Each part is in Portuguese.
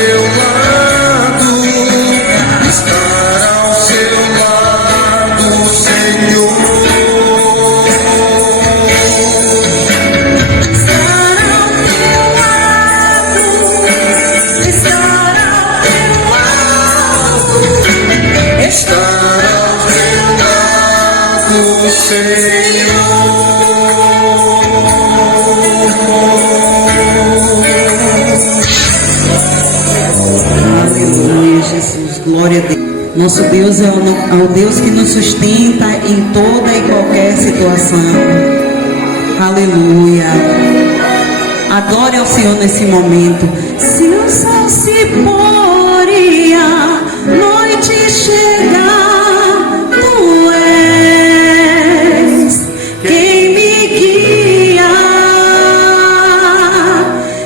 seu lado, estar ao seu lado, Senhor. Estar ao teu lado, Senhor. Aleluia, Jesus, glória a Deus. Nosso Deus é o Deus que nos sustenta em toda e qualquer situação. Aleluia. Adore ao Senhor nesse momento. Se o sol se pôr e a noite chegar, tu és quem me guia.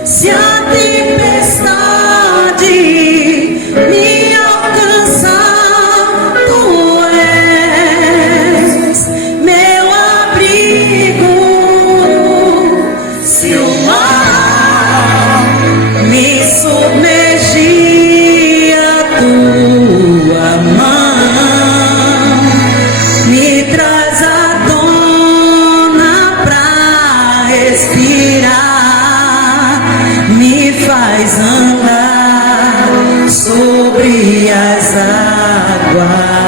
Se a tempestade me alcançar, tu és meu abrigo. Se o mar me submergir, a tua mão me traz à tona pra respirar, me faz andar sobre as águas.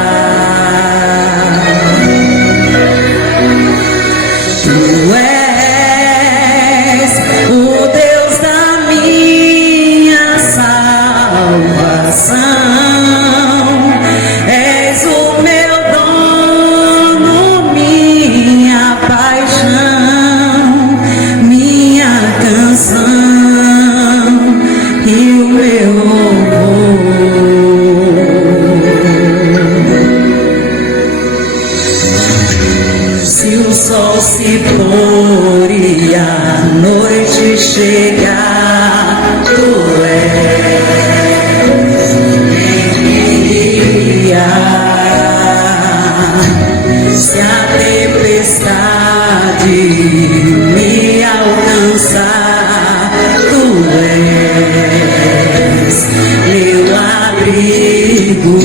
Tu és o Deus da minha salvação, és o meu dono, minha paixão, minha canção e o meu louvor. Se o sol se pôr e a noite chegar, tu és quem me guia. Se a tempestade me alcançar, tu és meu abrigo.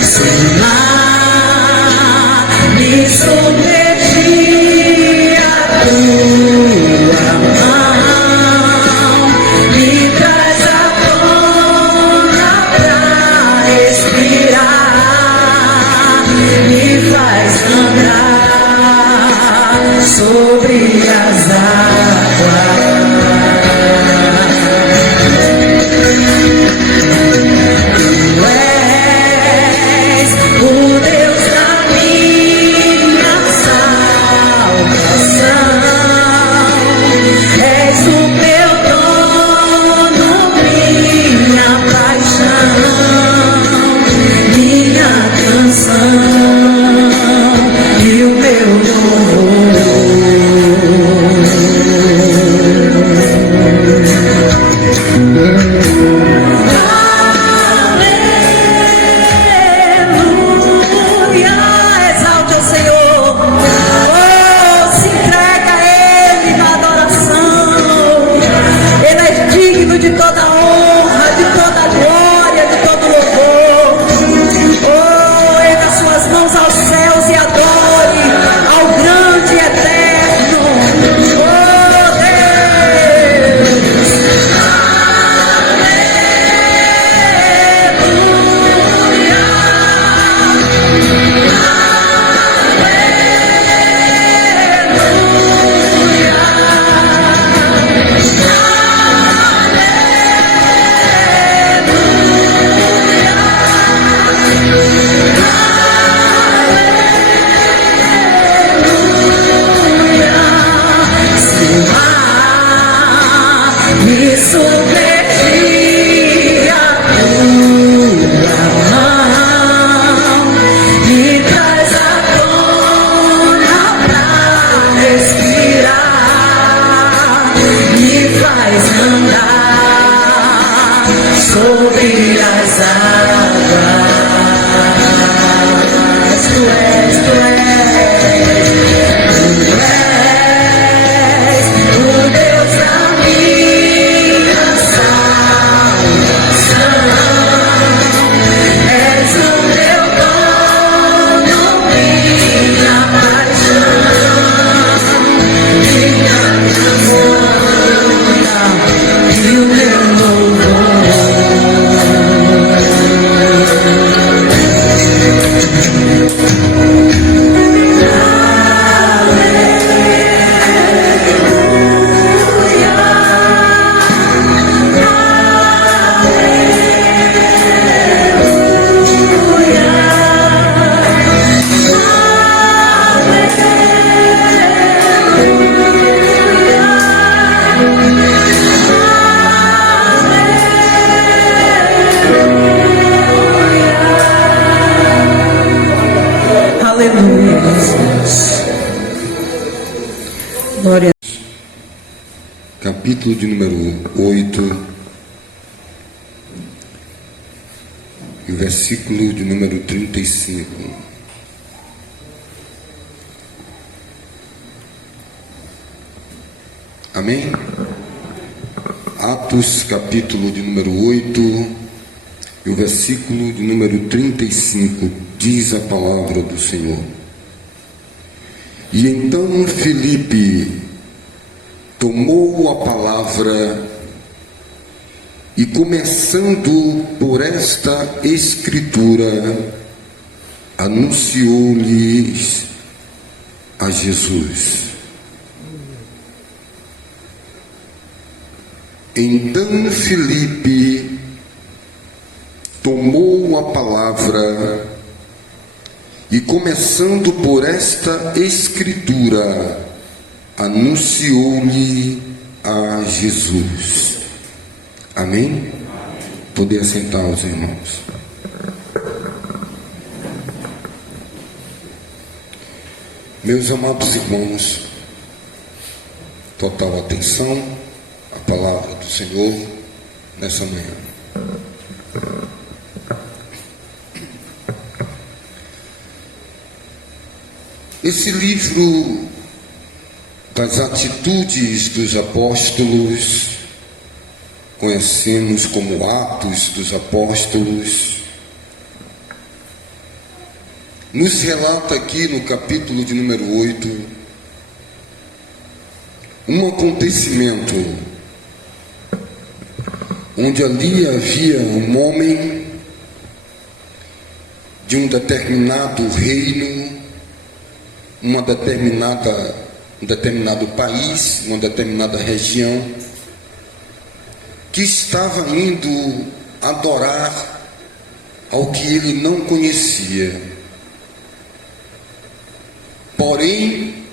Se o mar me submergir, a tua mão me traz à tona pra respirar, me faz andar sobre as águas. Tu és o Deus da minha salvação, és o meu dono, minha paixão, minha canção e o meu Aleluia, exalte ao Senhor. Oh, se entrega a Ele na adoração. Ele é digno de toda honra, de toda glória, de todo louvor. Oh, erga as suas mãos aos céus e adore ao grande e eterno. Oh, Deus. Me submergir, a tua mão me traz à tona pra respirar, me faz andar sobre as águas. Tu és o Deus da minha salvação. capítulo de número 8, e o versículo de número 35. Amém? Atos, capítulo de número 8, e o versículo de número 35, diz a palavra do Senhor. E então Filipe tomou a palavra e, começando por esta escritura, anunciou-lhes a Jesus. Então Filipe tomou a palavra e, começando por esta escritura, anunciou-lhe a Jesus. Amém? Poder assentar os irmãos. Meus amados irmãos, total atenção à palavra do Senhor nessa manhã. Esse livro das atitudes dos apóstolos, conhecemos como Atos dos Apóstolos, nos relata aqui no capítulo de número 8 um acontecimento onde ali havia um homem de um determinado reino, um determinado país, uma determinada região, que estava indo adorar ao que ele não conhecia. Porém,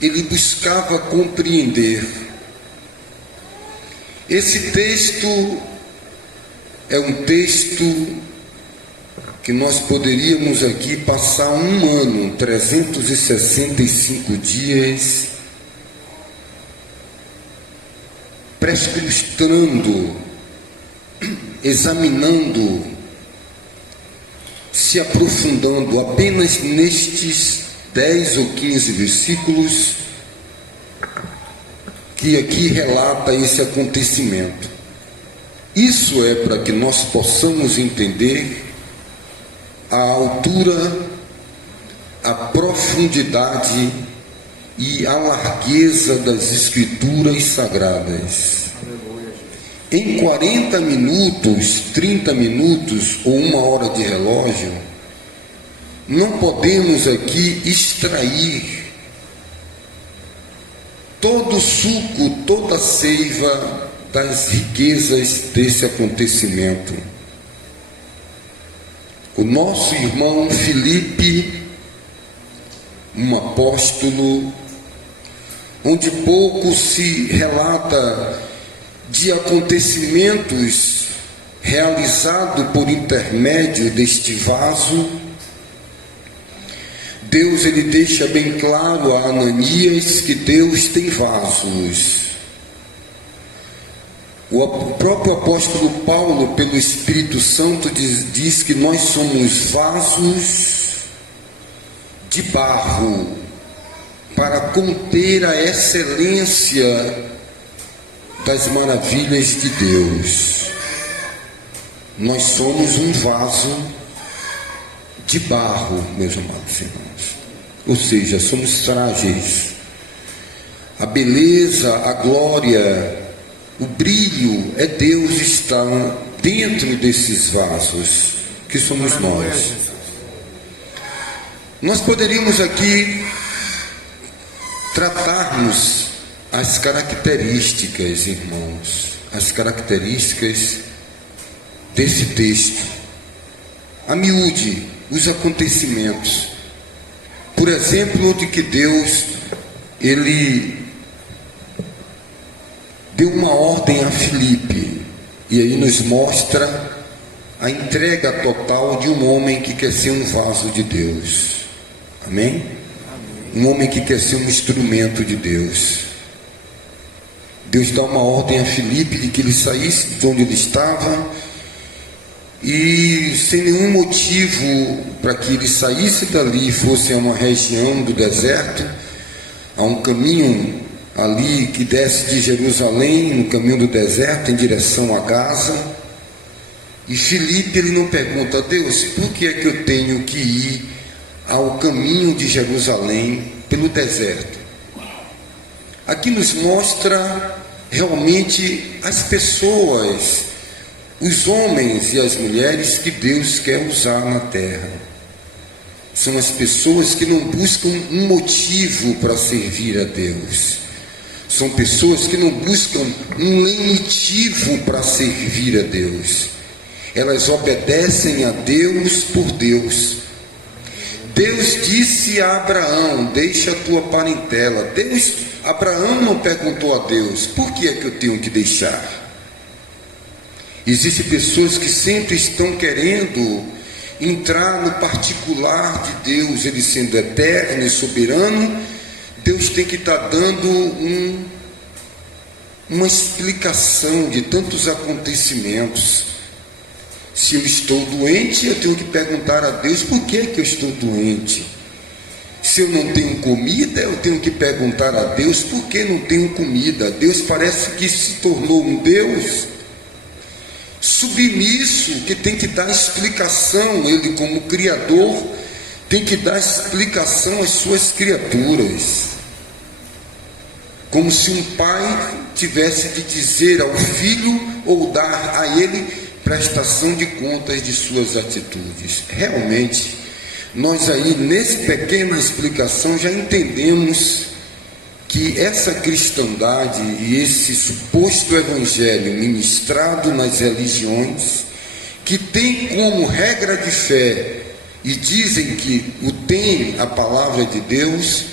ele buscava compreender. Esse texto é um texto que nós poderíamos aqui passar um ano, 365 dias, prescrutando, examinando, se aprofundando apenas nestes 10 ou 15 versículos que aqui relata esse acontecimento. Isso é para que nós possamos entender a altura, a profundidade e a largueza das Escrituras Sagradas. Em 40 minutos, 30 minutos ou uma hora de relógio, não podemos aqui extrair todo o suco, toda a seiva das riquezas desse acontecimento. O nosso irmão Filipe, um apóstolo, onde pouco se relata de acontecimentos realizados por intermédio deste vaso, Deus ele deixa bem claro a Ananias que Deus tem vasos. O próprio apóstolo Paulo, pelo Espírito Santo, diz que nós somos vasos de barro para conter a excelência das maravilhas de Deus. Nós somos um vaso de barro, meus amados irmãos. Ou seja, somos frágeis. A beleza, a glória, o brilho é Deus está dentro desses vasos, que somos nós. Nós poderíamos aqui tratarmos as características, irmãos, as características desse texto, a miúde, os acontecimentos. Por exemplo, de que Deus, ele deu uma ordem a Filipe, e aí nos mostra a entrega total de um homem que quer ser um vaso de Deus. Amém? Um homem que quer ser um instrumento de Deus. Deus dá uma ordem a Filipe de que ele saísse de onde ele estava, e sem nenhum motivo para que ele saísse dali e fosse a uma região do deserto, a um caminho ali que desce de Jerusalém, no caminho do deserto, em direção a Gaza. E Filipe, ele não pergunta a Deus, por que é que eu tenho que ir ao caminho de Jerusalém pelo deserto? Aqui nos mostra realmente as pessoas, os homens e as mulheres que Deus quer usar na terra. São as pessoas que não buscam um motivo para servir a Deus. São pessoas que não buscam um lenitivo para servir a Deus. Elas obedecem a Deus por Deus. Deus disse a Abraão, deixa a tua parentela. Abraão não perguntou a Deus, por que é que eu tenho que deixar? Existem pessoas que sempre estão querendo entrar no particular de Deus, ele sendo eterno e soberano. Deus tem que estar dando uma explicação de tantos acontecimentos. Se eu estou doente, eu tenho que perguntar a Deus por que é que eu estou doente. Se eu não tenho comida, eu tenho que perguntar a Deus por que não tenho comida. Deus parece que se tornou um Deus submisso, que tem que dar explicação. Ele, como Criador, tem que dar explicação às suas criaturas. Como se um pai tivesse de dizer ao filho ou dar a ele prestação de contas de suas atitudes. Realmente, nós aí, nessa pequena explicação, já entendemos que essa cristandade e esse suposto evangelho ministrado nas religiões, que tem como regra de fé, e dizem que o tem a palavra de Deus,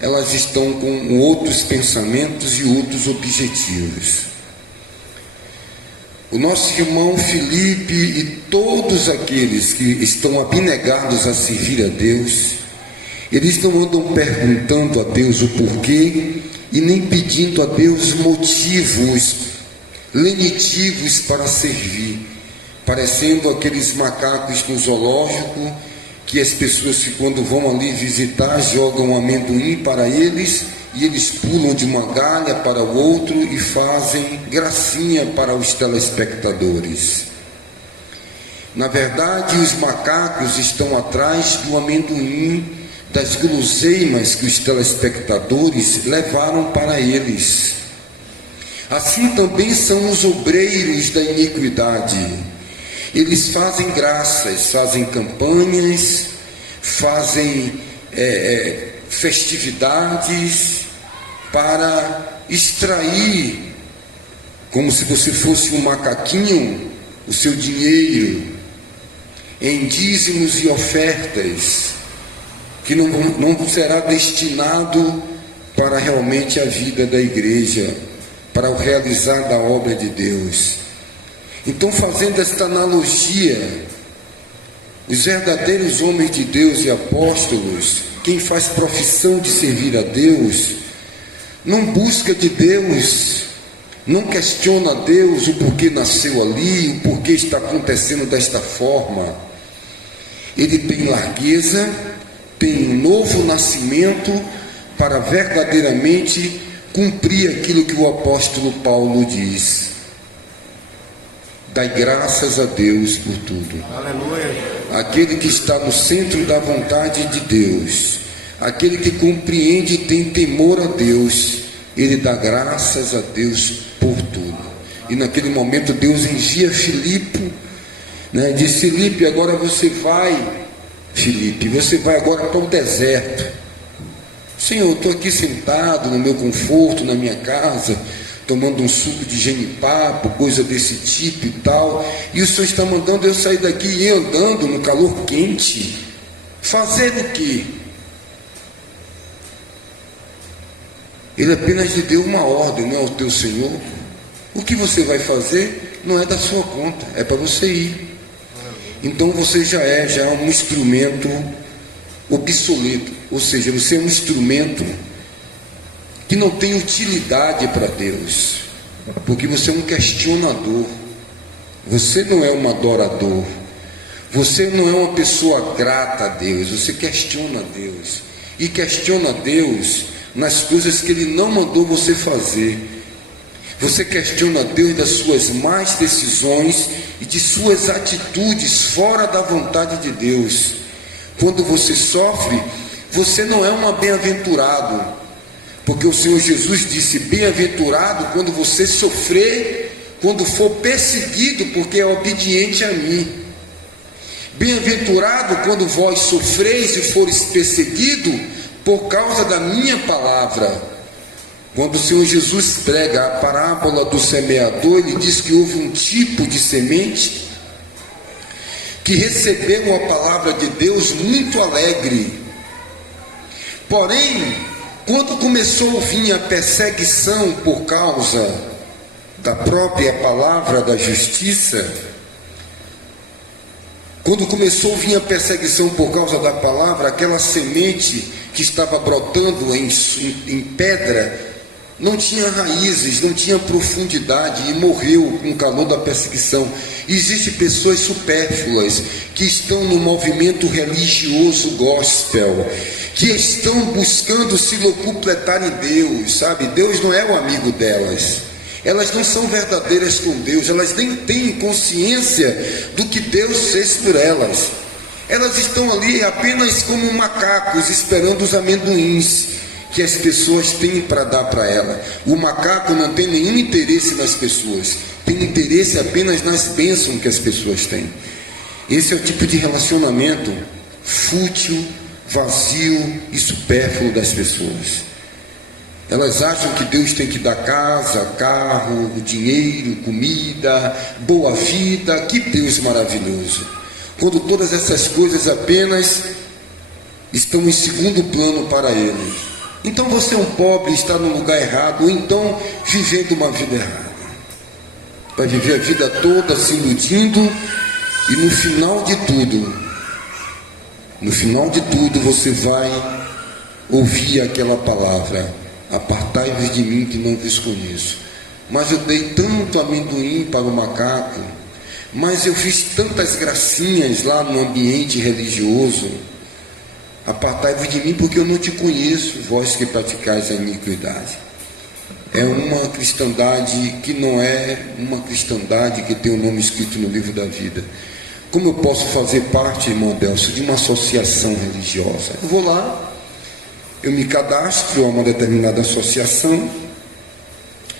elas estão com outros pensamentos e outros objetivos. O nosso irmão Filipe e todos aqueles que estão abnegados a servir a Deus, eles não andam perguntando a Deus o porquê e nem pedindo a Deus motivos lenitivos para servir, parecendo aqueles macacos no zoológico, que as pessoas que quando vão ali visitar jogam amendoim para eles, e eles pulam de uma galha para o outro e fazem gracinha para os telespectadores. Na verdade, os macacos estão atrás do amendoim, das guloseimas que os telespectadores levaram para eles. Assim também são os obreiros da iniquidade. Eles fazem graças, fazem campanhas, fazem festividades para extrair, como se você fosse um macaquinho, o seu dinheiro em dízimos e ofertas, que não será destinado para realmente a vida da igreja, para o realizar da obra de Deus. Então, fazendo esta analogia, os verdadeiros homens de Deus e apóstolos, quem faz profissão de servir a Deus, não busca de Deus, não questiona a Deus o porquê nasceu ali, o porquê está acontecendo desta forma. Ele tem largueza, tem um novo nascimento para verdadeiramente cumprir aquilo que o apóstolo Paulo diz: dai graças a Deus por tudo. Aleluia. Aquele que está no centro da vontade de Deus, aquele que compreende e tem temor a Deus, ele dá graças a Deus por tudo. E naquele momento Deus envia Filipe, diz: Filipe, agora você vai, Filipe, você vai agora para o deserto. Senhor, eu estou aqui sentado no meu conforto, na minha casa, tomando um suco de genipapo, coisa desse tipo e tal, e o Senhor está mandando eu sair daqui e ir andando no calor quente, fazer o quê? Ele apenas lhe deu uma ordem, não é o teu Senhor. O que você vai fazer não é da sua conta, é para você ir. Então você já é um instrumento obsoleto, ou seja, você é um instrumento que não tem utilidade para Deus, porque você é um questionador, você não é um adorador, você não é uma pessoa grata a Deus, você questiona Deus, e questiona Deus nas coisas que Ele não mandou você fazer. Você questiona Deus das suas más decisões e de suas atitudes fora da vontade de Deus. Quando você sofre, você não é um bem-aventurado, porque o Senhor Jesus disse: bem-aventurado quando você sofrer, quando for perseguido, porque é obediente a mim. Bem-aventurado quando vós sofreis e fores perseguido por causa da minha palavra. Quando o Senhor Jesus prega a parábola do semeador, ele diz que houve um tipo de semente que recebeu a palavra de Deus muito alegre. Porém, quando começou a vir a perseguição por causa da própria palavra da justiça, quando começou a vir a perseguição por causa da palavra, aquela semente que estava brotando em pedra, não tinha raízes, não tinha profundidade e morreu com o calor da perseguição. Existem pessoas supérfluas que estão no movimento religioso gospel, que estão buscando se locupletar em Deus, sabe? Deus não é o amigo delas. Elas não são verdadeiras com Deus, elas nem têm consciência do que Deus fez por elas. Elas estão ali apenas como macacos, esperando os amendoins que as pessoas têm para dar para ela. O macaco não tem nenhum interesse nas pessoas, tem interesse apenas nas bênçãos que as pessoas têm. Esse é o tipo de relacionamento fútil, vazio e supérfluo das pessoas. Elas acham que Deus tem que dar casa, carro, dinheiro, comida, boa vida. Que Deus maravilhoso, quando todas essas coisas apenas estão em segundo plano para Ele. Então você é um pobre, está no lugar errado, ou então vivendo uma vida errada. Vai viver a vida toda se iludindo, e no final de tudo você vai ouvir aquela palavra: apartai-vos de mim que não vos conheço. Mas eu dei tanto amendoim para o macaco, mas eu fiz tantas gracinhas lá no ambiente religioso. Apartai-vos de mim porque eu não te conheço, vós que praticais a iniquidade. É uma cristandade que não é uma cristandade que tem o nome escrito no livro da vida. Como eu posso fazer parte, irmão Delcio, de uma associação religiosa? Eu vou lá, eu me cadastro a uma determinada associação,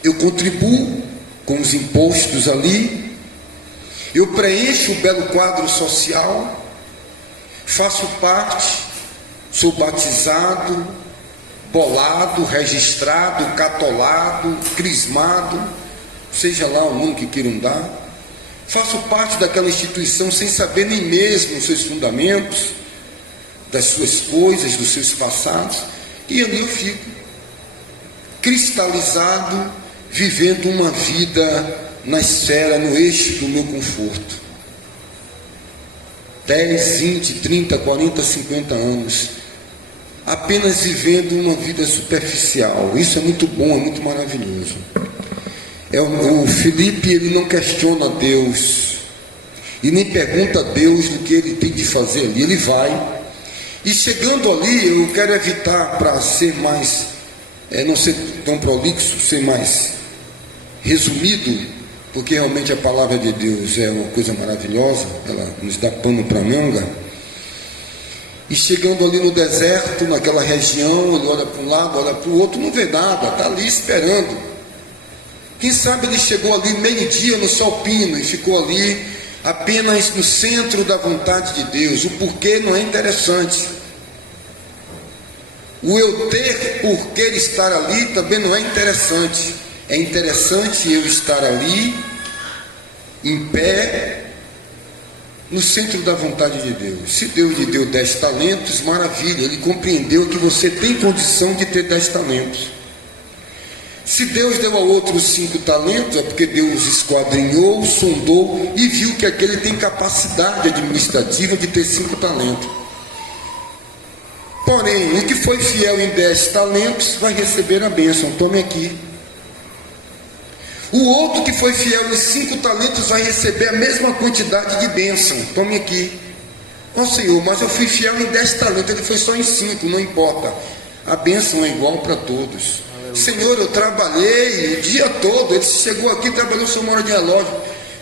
eu contribuo com os impostos ali, eu preencho o belo quadro social, faço parte, sou batizado, bolado, registrado, catolado, crismado, seja lá o nome que queiram dar. Faço parte daquela instituição sem saber nem mesmo os seus fundamentos, das suas coisas, dos seus passados, e ali eu fico, cristalizado, vivendo uma vida na esfera, no eixo do meu conforto. 10, 20, 30, 40, 50 anos, apenas vivendo uma vida superficial. Isso é muito bom, é muito maravilhoso. O Felipe, ele não questiona Deus e nem pergunta a Deus do que ele tem de fazer ali. Ele vai, e chegando ali, eu quero evitar, para ser mais, não ser tão prolixo, ser mais resumido, porque realmente a palavra de Deus é uma coisa maravilhosa, ela nos dá pano para manga. E chegando ali no deserto, naquela região, ele olha para um lado, olha para o outro, não vê nada, está ali esperando. Quem sabe ele chegou ali meio-dia no sol pino e ficou ali apenas no centro da vontade de Deus. O porquê não é interessante. O eu ter por que estar ali também não é interessante. É interessante eu estar ali, em pé, no centro da vontade de Deus. Se Deus lhe deu 10 talentos, maravilha, ele compreendeu que você tem condição de ter 10 talentos. Se Deus deu a outros 5 talentos, é porque Deus esquadrinhou, sondou e viu que aquele tem capacidade administrativa de ter 5 talentos. Porém, o que foi fiel em 10 talentos vai receber a bênção. Tome aqui. O outro que foi fiel em 5 talentos vai receber a mesma quantidade de bênção. Tome aqui. Ó Senhor, mas eu fui fiel em 10 talentos, ele foi só em 5, não importa. A bênção é igual para todos. Aleluia. Senhor, eu trabalhei o dia todo, ele chegou aqui, trabalhou só uma hora de relógio.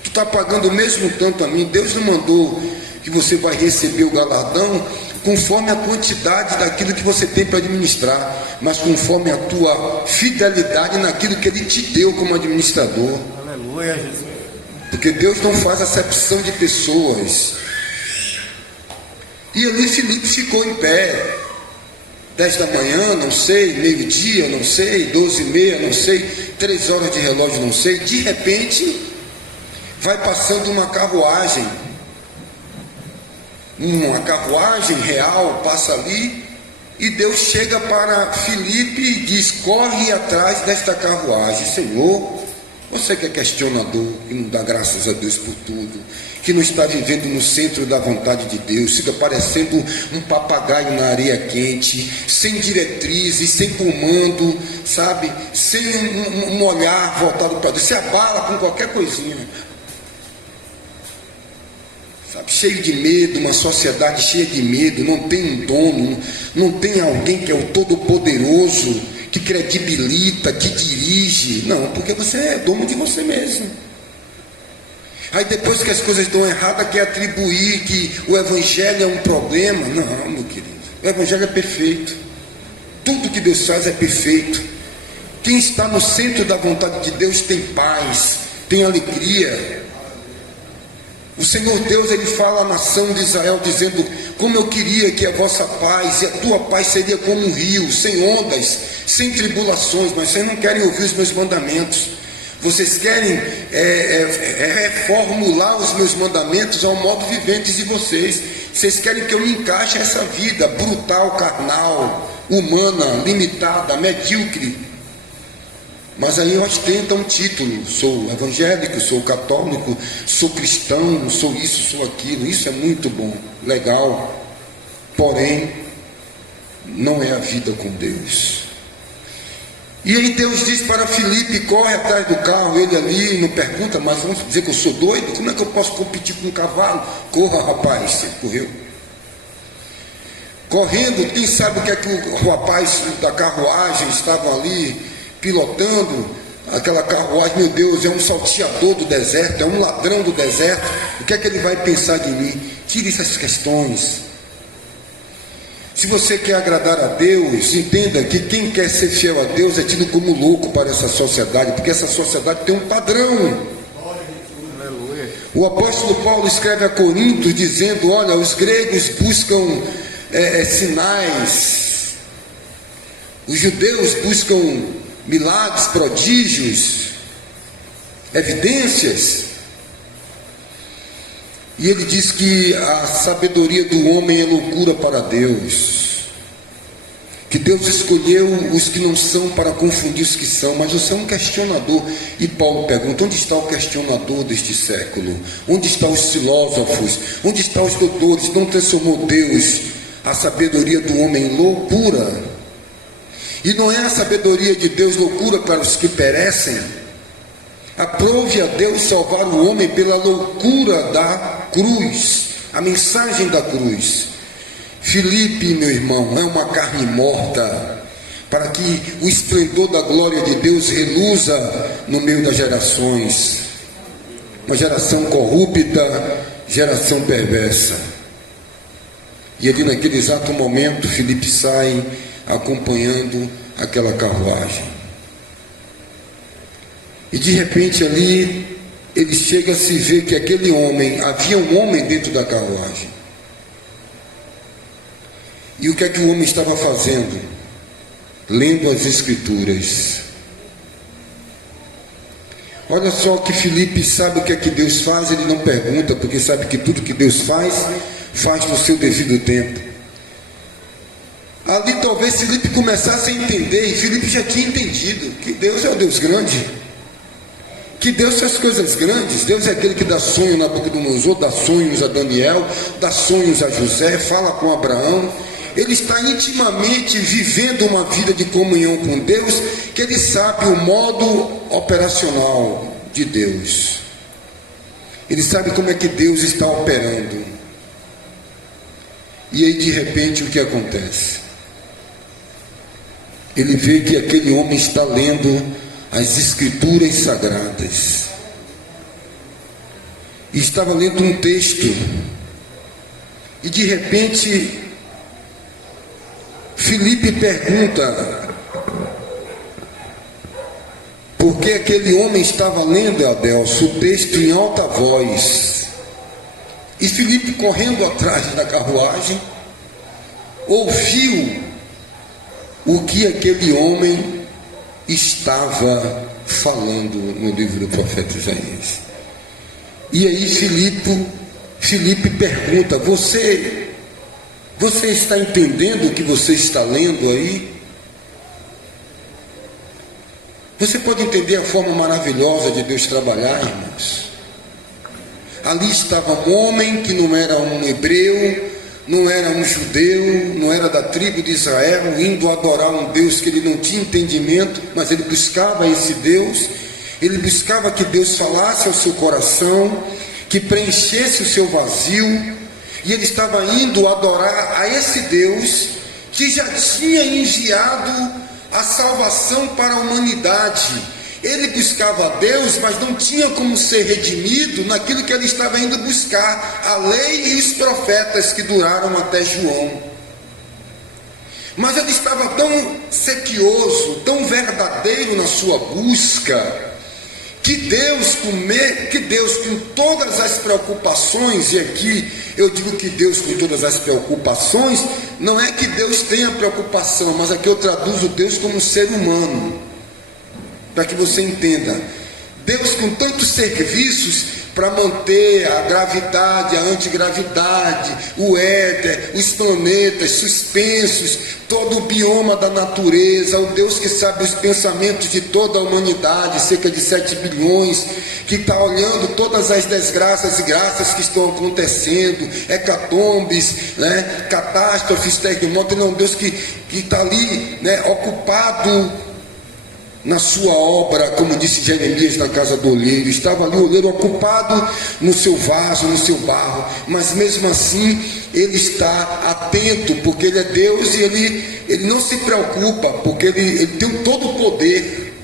Tu está pagando o mesmo tanto a mim. Deus não mandou que você vai receber o galardão conforme a quantidade daquilo que você tem para administrar, mas conforme a tua fidelidade naquilo que Ele te deu como administrador. Aleluia, Jesus. Porque Deus não faz acepção de pessoas. E ali Filipe ficou em pé, 10 da manhã, não sei, meio-dia, não sei, 12h30, não sei, 3 horas de relógio, não sei. De repente, vai passando uma carruagem real, passa ali, e Deus chega para Filipe e diz: corre atrás desta carruagem. Senhor, você que é questionador, que não dá graças a Deus por tudo, que não está vivendo no centro da vontade de Deus, fica parecendo um papagaio na areia quente, sem diretrizes, sem comando, sabe, sem um olhar voltado para Deus, se abala com qualquer coisinha, sabe, cheio de medo, uma sociedade cheia de medo, não tem um dono, não tem alguém que é o Todo-Poderoso, que credibilita, que dirige. Não, porque você é dono de você mesmo. Aí depois que as coisas dão errado, quer atribuir que o Evangelho é um problema. Não, meu querido, o Evangelho é perfeito. Tudo que Deus faz é perfeito. Quem está no centro da vontade de Deus tem paz, tem alegria. O Senhor Deus, Ele fala à nação de Israel, dizendo: como eu queria que a vossa paz e a tua paz seria como um rio, sem ondas, sem tribulações. Mas vocês não querem ouvir os meus mandamentos. Vocês querem reformular os meus mandamentos ao modo vivente de vocês. Vocês querem que eu me encaixe essa vida brutal, carnal, humana, limitada, medíocre. Mas aí ostenta um título: sou evangélico, sou católico, sou cristão, sou isso, sou aquilo. Isso é muito bom, legal. Porém, não é a vida com Deus. E aí Deus diz para Filipe: corre atrás do carro. Ele ali não pergunta, mas vamos dizer que eu sou doido? Como é que eu posso competir com um cavalo? Corra, rapaz. Ele correu. Correndo, quem sabe o que é que o rapaz da carruagem estava ali pilotando aquela carruagem? Meu Deus, é um salteador do deserto, é um ladrão do deserto. O que é que ele vai pensar de mim? Tire essas questões. Se você quer agradar a Deus, entenda que quem quer ser fiel a Deus é tido como louco para essa sociedade, porque essa sociedade tem um padrão. O apóstolo Paulo escreve a Coríntios dizendo: olha, os gregos buscam sinais, os judeus buscam milagres, prodígios, evidências. E ele diz que a sabedoria do homem é loucura para Deus, que Deus escolheu os que não são para confundir os que são. Mas você é um questionador. E Paulo pergunta: onde está o questionador deste século? Onde estão os filósofos? Onde estão os doutores? Não transformou Deus a sabedoria do homem em loucura? E não é a sabedoria de Deus loucura para os que perecem? Aprove a Deus salvar o homem pela loucura da cruz, a mensagem da cruz. Filipe, meu irmão, é uma carne morta, para que o esplendor da glória de Deus reluza no meio das gerações. Uma geração corrupta, geração perversa. E ali naquele exato momento, Filipe sai acompanhando aquela carruagem. E de repente ali, ele chega a se ver que aquele homem, havia um homem dentro da carruagem. E o que é que o homem estava fazendo? Lendo as Escrituras. Olha só que Filipe sabe o que é que Deus faz, ele não pergunta, porque sabe que tudo que Deus faz, faz no seu devido tempo. Ali talvez Filipe começasse a entender, e Filipe já tinha entendido, que Deus é o Deus grande. Que Deus faz coisas grandes. Deus é aquele que dá sonho na boca do Nabucodonosor, dá sonhos a Daniel, dá sonhos a José, fala com Abraão. ele está intimamente vivendo uma vida de comunhão com Deus, que ele sabe o modo operacional de Deus. Ele sabe como é que Deus está operando. E aí de repente o que acontece? Ele vê que aquele homem está lendo as Escrituras Sagradas. E estava lendo um texto. E de repente, Filipe pergunta: por que aquele homem estava lendo, Adelso, o texto em alta voz? E Filipe, correndo atrás da carruagem, ouviu o que aquele homem estava falando no livro do profeta Isaías. E aí Filipe pergunta: você está entendendo o que você está lendo aí? Você pode entender a forma maravilhosa de Deus trabalhar, irmãos? Ali estava um homem que não era um hebreu, não era um judeu, não era da tribo de Israel, indo adorar um Deus que ele não tinha entendimento, mas ele buscava esse Deus. Ele buscava que Deus falasse ao seu coração, que preenchesse o seu vazio, e ele estava indo adorar a esse Deus que já tinha enviado a salvação para a humanidade. Ele buscava a Deus, mas não tinha como ser redimido naquilo que ele estava indo buscar, a lei e os profetas que duraram até João. Mas ele estava tão sequioso, tão verdadeiro na sua busca, que Deus, com todas as preocupações, e aqui eu digo que Deus com todas as preocupações, não é que Deus tenha preocupação, mas aqui eu traduzo Deus como ser humano, para que você entenda. Deus com tantos serviços para manter a gravidade, a antigravidade, o éter, os planetas suspensos, todo o bioma da natureza, o Deus que sabe os pensamentos de toda a humanidade, cerca de 7 bilhões, que está olhando todas as desgraças e graças que estão acontecendo, hecatombes, né, catástrofes, terremotos. Não, Deus que está ali, né, ocupado na sua obra, como disse Jeremias na casa do oleiro. Estava ali o oleiro ocupado no seu vaso, no seu barro, mas mesmo assim ele está atento, porque ele é Deus, e ele não se preocupa, porque ele tem todo o poder.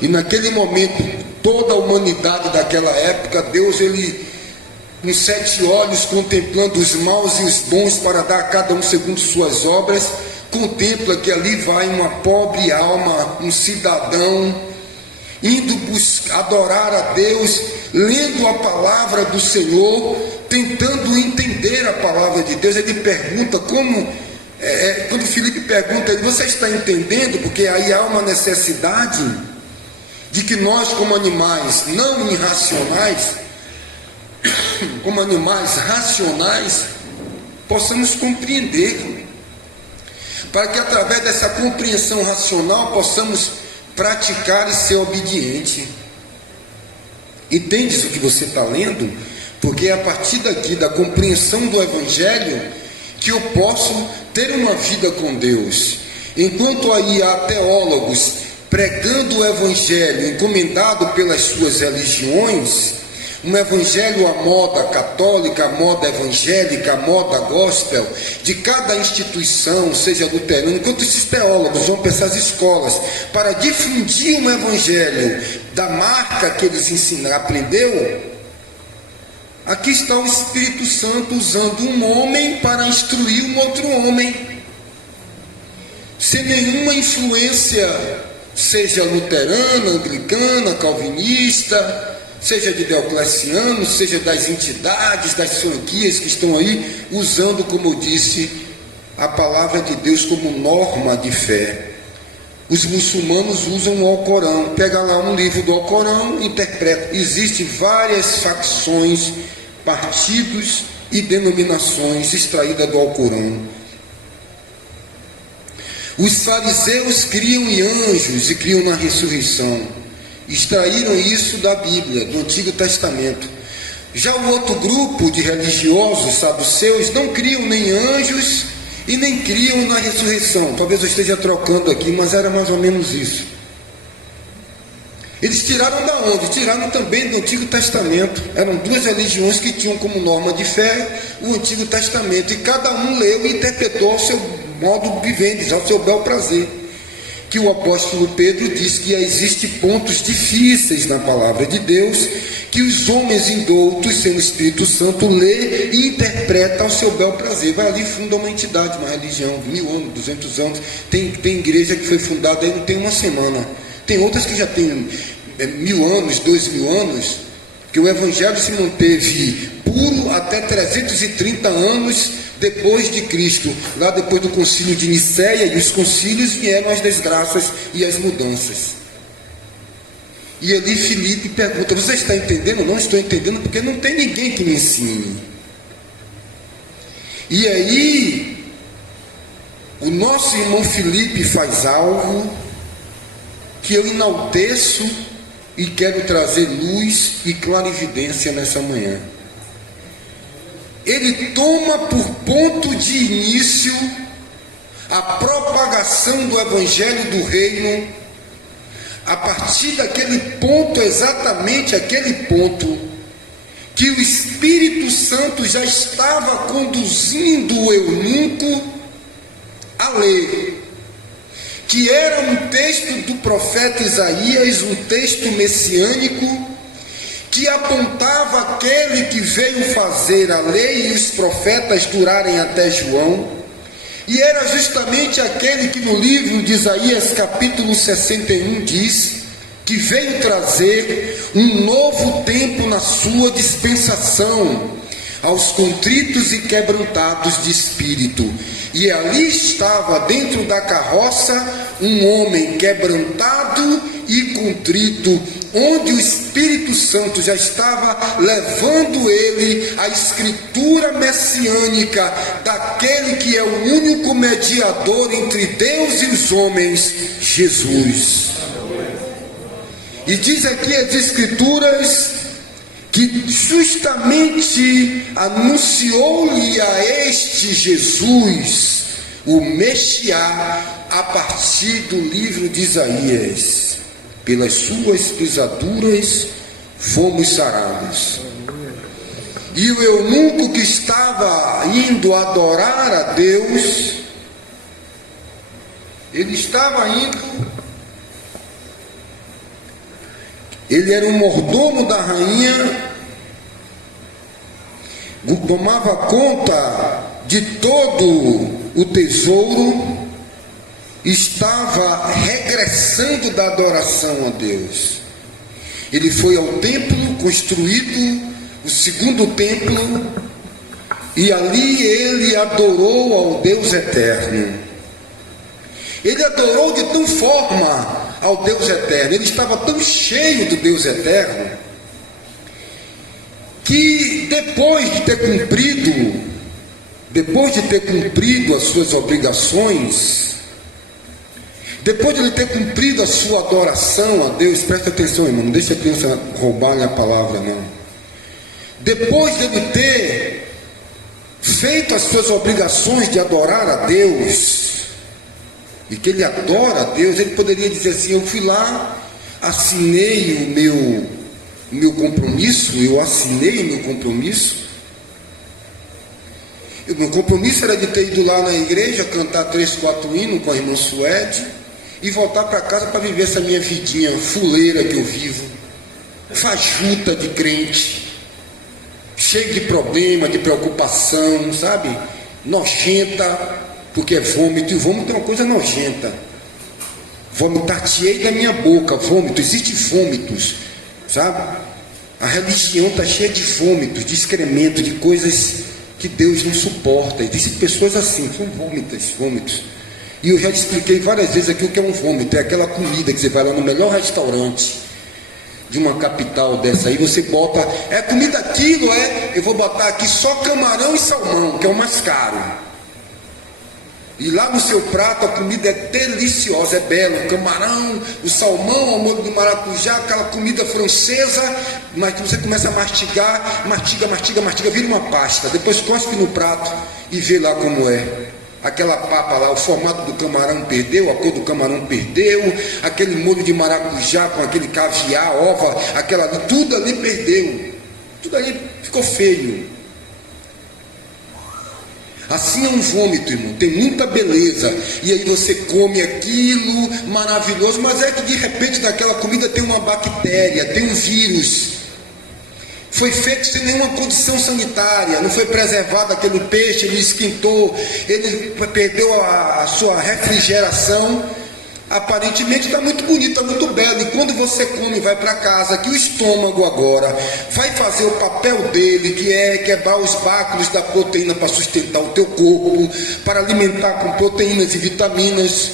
E naquele momento, toda a humanidade daquela época, Deus, ele com 7 olhos, contemplando os maus e os bons, para dar a cada um segundo suas obras, contempla que ali vai uma pobre alma, um cidadão, indo adorar a Deus, lendo a palavra do Senhor, tentando entender a palavra de Deus. Ele pergunta quando Filipe pergunta, você está entendendo? Porque aí há uma necessidade de que nós, como animais não irracionais, como animais racionais, possamos compreender, para que através dessa compreensão racional possamos praticar e ser obediente. Entendes o que você está lendo? Porque é a partir daqui, da compreensão do Evangelho, que eu posso ter uma vida com Deus. Enquanto aí há teólogos pregando o Evangelho encomendado pelas suas religiões, um evangelho à moda católica, à moda evangélica, à moda gospel, de cada instituição, seja luterana, enquanto esses teólogos vão para essas escolas para difundir um evangelho da marca que eles aprendeu, aqui está o Espírito Santo usando um homem para instruir um outro homem, sem nenhuma influência, seja luterana, anglicana, calvinista, seja de Diocleciano, seja das entidades, das franquias que estão aí, usando, como eu disse, a palavra de Deus como norma de fé. Os muçulmanos usam o Alcorão, pega lá um livro do Alcorão, interpreta. Existem várias facções, partidos e denominações extraídas do Alcorão. Os fariseus criam em anjos e criam na ressurreição. Extraíram isso da Bíblia, do Antigo Testamento. Já o outro grupo de religiosos saduceus não criam nem anjos e nem criam na ressurreição. Talvez eu esteja trocando aqui, mas era mais ou menos isso. Eles tiraram da onde? Tiraram também do Antigo Testamento. Eram duas religiões que tinham como norma de fé o Antigo Testamento, e cada um leu e interpretou ao seu modo vivendes, ao seu bel prazer. Que o apóstolo Pedro diz que existem pontos difíceis na palavra de Deus, que os homens indoutos, sem o Espírito Santo, lê e interpreta ao seu bel prazer. Vai ali e funda uma entidade, uma religião, 1000 anos, 200 anos. Tem igreja que foi fundada aí não tem uma semana. Tem outras que já tem 1000 anos, 2000 anos, que o Evangelho se manteve puro até 330 anos depois de Cristo. Lá depois do concílio de Nicéia e os concílios vieram as desgraças e as mudanças. E ali Filipe pergunta: você está entendendo? Não estou entendendo, porque não tem ninguém que me ensine. E aí o nosso irmão Filipe faz algo que eu enalteço e quero trazer luz e clarividência nessa manhã. Ele toma por ponto de início a propagação do Evangelho do Reino, a partir daquele ponto, exatamente aquele ponto, que o Espírito Santo já estava conduzindo o eunuco a ler, que era um texto do profeta Isaías, um texto messiânico, que apontava aquele que veio fazer a lei e os profetas durarem até João, e era justamente aquele que no livro de Isaías capítulo 61 diz que veio trazer um novo tempo na sua dispensação aos contritos e quebrantados de espírito. E ali estava dentro da carroça um homem quebrantado e contrito, onde o Espírito Santo já estava levando ele à escritura messiânica daquele que é o único mediador entre Deus e os homens, Jesus. E diz aqui as escrituras que justamente anunciou-lhe a este Jesus o Mexiá a partir do livro de Isaías: pelas suas pisaduras fomos sarados. E o eunuco que estava indo adorar a Deus, ele estava indo, ele era um mordomo da rainha, tomava conta de todo o tesouro, estava regressando da adoração a Deus. Ele foi ao templo construído, o segundo templo, e ali ele adorou ao Deus eterno. Ele adorou de tal forma ao Deus eterno, ele estava tão cheio do Deus eterno, que depois de ter cumprido as suas obrigações, depois de ele ter cumprido a sua adoração a Deus, presta atenção, irmão, não deixa a criança roubar a palavra, não. Depois de ele ter feito as suas obrigações de adorar a Deus, e que ele adora a Deus, ele poderia dizer assim: eu fui lá, assinei o meu compromisso, eu assinei o meu compromisso. O meu compromisso era de ter ido lá na igreja, cantar 3, 4 hinos com a irmã Suede, e voltar para casa para viver essa minha vidinha fuleira que eu vivo, fajuta de crente, cheio de problema, de preocupação, sabe? Nojenta, porque é vômito, e vômito é uma coisa nojenta. Vomitar-te-ei da minha boca, vômito, existem vômitos, sabe? A religião está cheia de vômitos, de excremento, de coisas que Deus não suporta. Existem pessoas assim, são vômitos. E eu já te expliquei várias vezes aqui o que é um vômito. É aquela comida que você vai lá no melhor restaurante de uma capital dessa aí, você bota, é comida aquilo, eu vou botar aqui só camarão e salmão, que é o mais caro. E lá no seu prato a comida é deliciosa, é bela, o camarão, o salmão, o molho de maracujá, aquela comida francesa, mas que você começa a mastigar, mastiga, vira uma pasta, depois cospe no prato e vê lá como é. aquela papa lá, o formato do camarão perdeu, a cor do camarão perdeu, aquele molho de maracujá com aquele caviar, ova, aquela ali, tudo ali perdeu, tudo ali ficou feio. Assim é um vômito, irmão, tem muita beleza, e aí você come aquilo maravilhoso, mas é que de repente naquela comida tem uma bactéria, tem um vírus. Foi feito sem nenhuma condição sanitária, não foi preservado aquele peixe, ele esquentou, ele perdeu a sua refrigeração. Aparentemente está muito bonito, está muito belo, e quando você come e vai para casa, que o estômago agora vai fazer o papel dele, que é quebrar os báculos da proteína para sustentar o teu corpo, para alimentar com proteínas e vitaminas.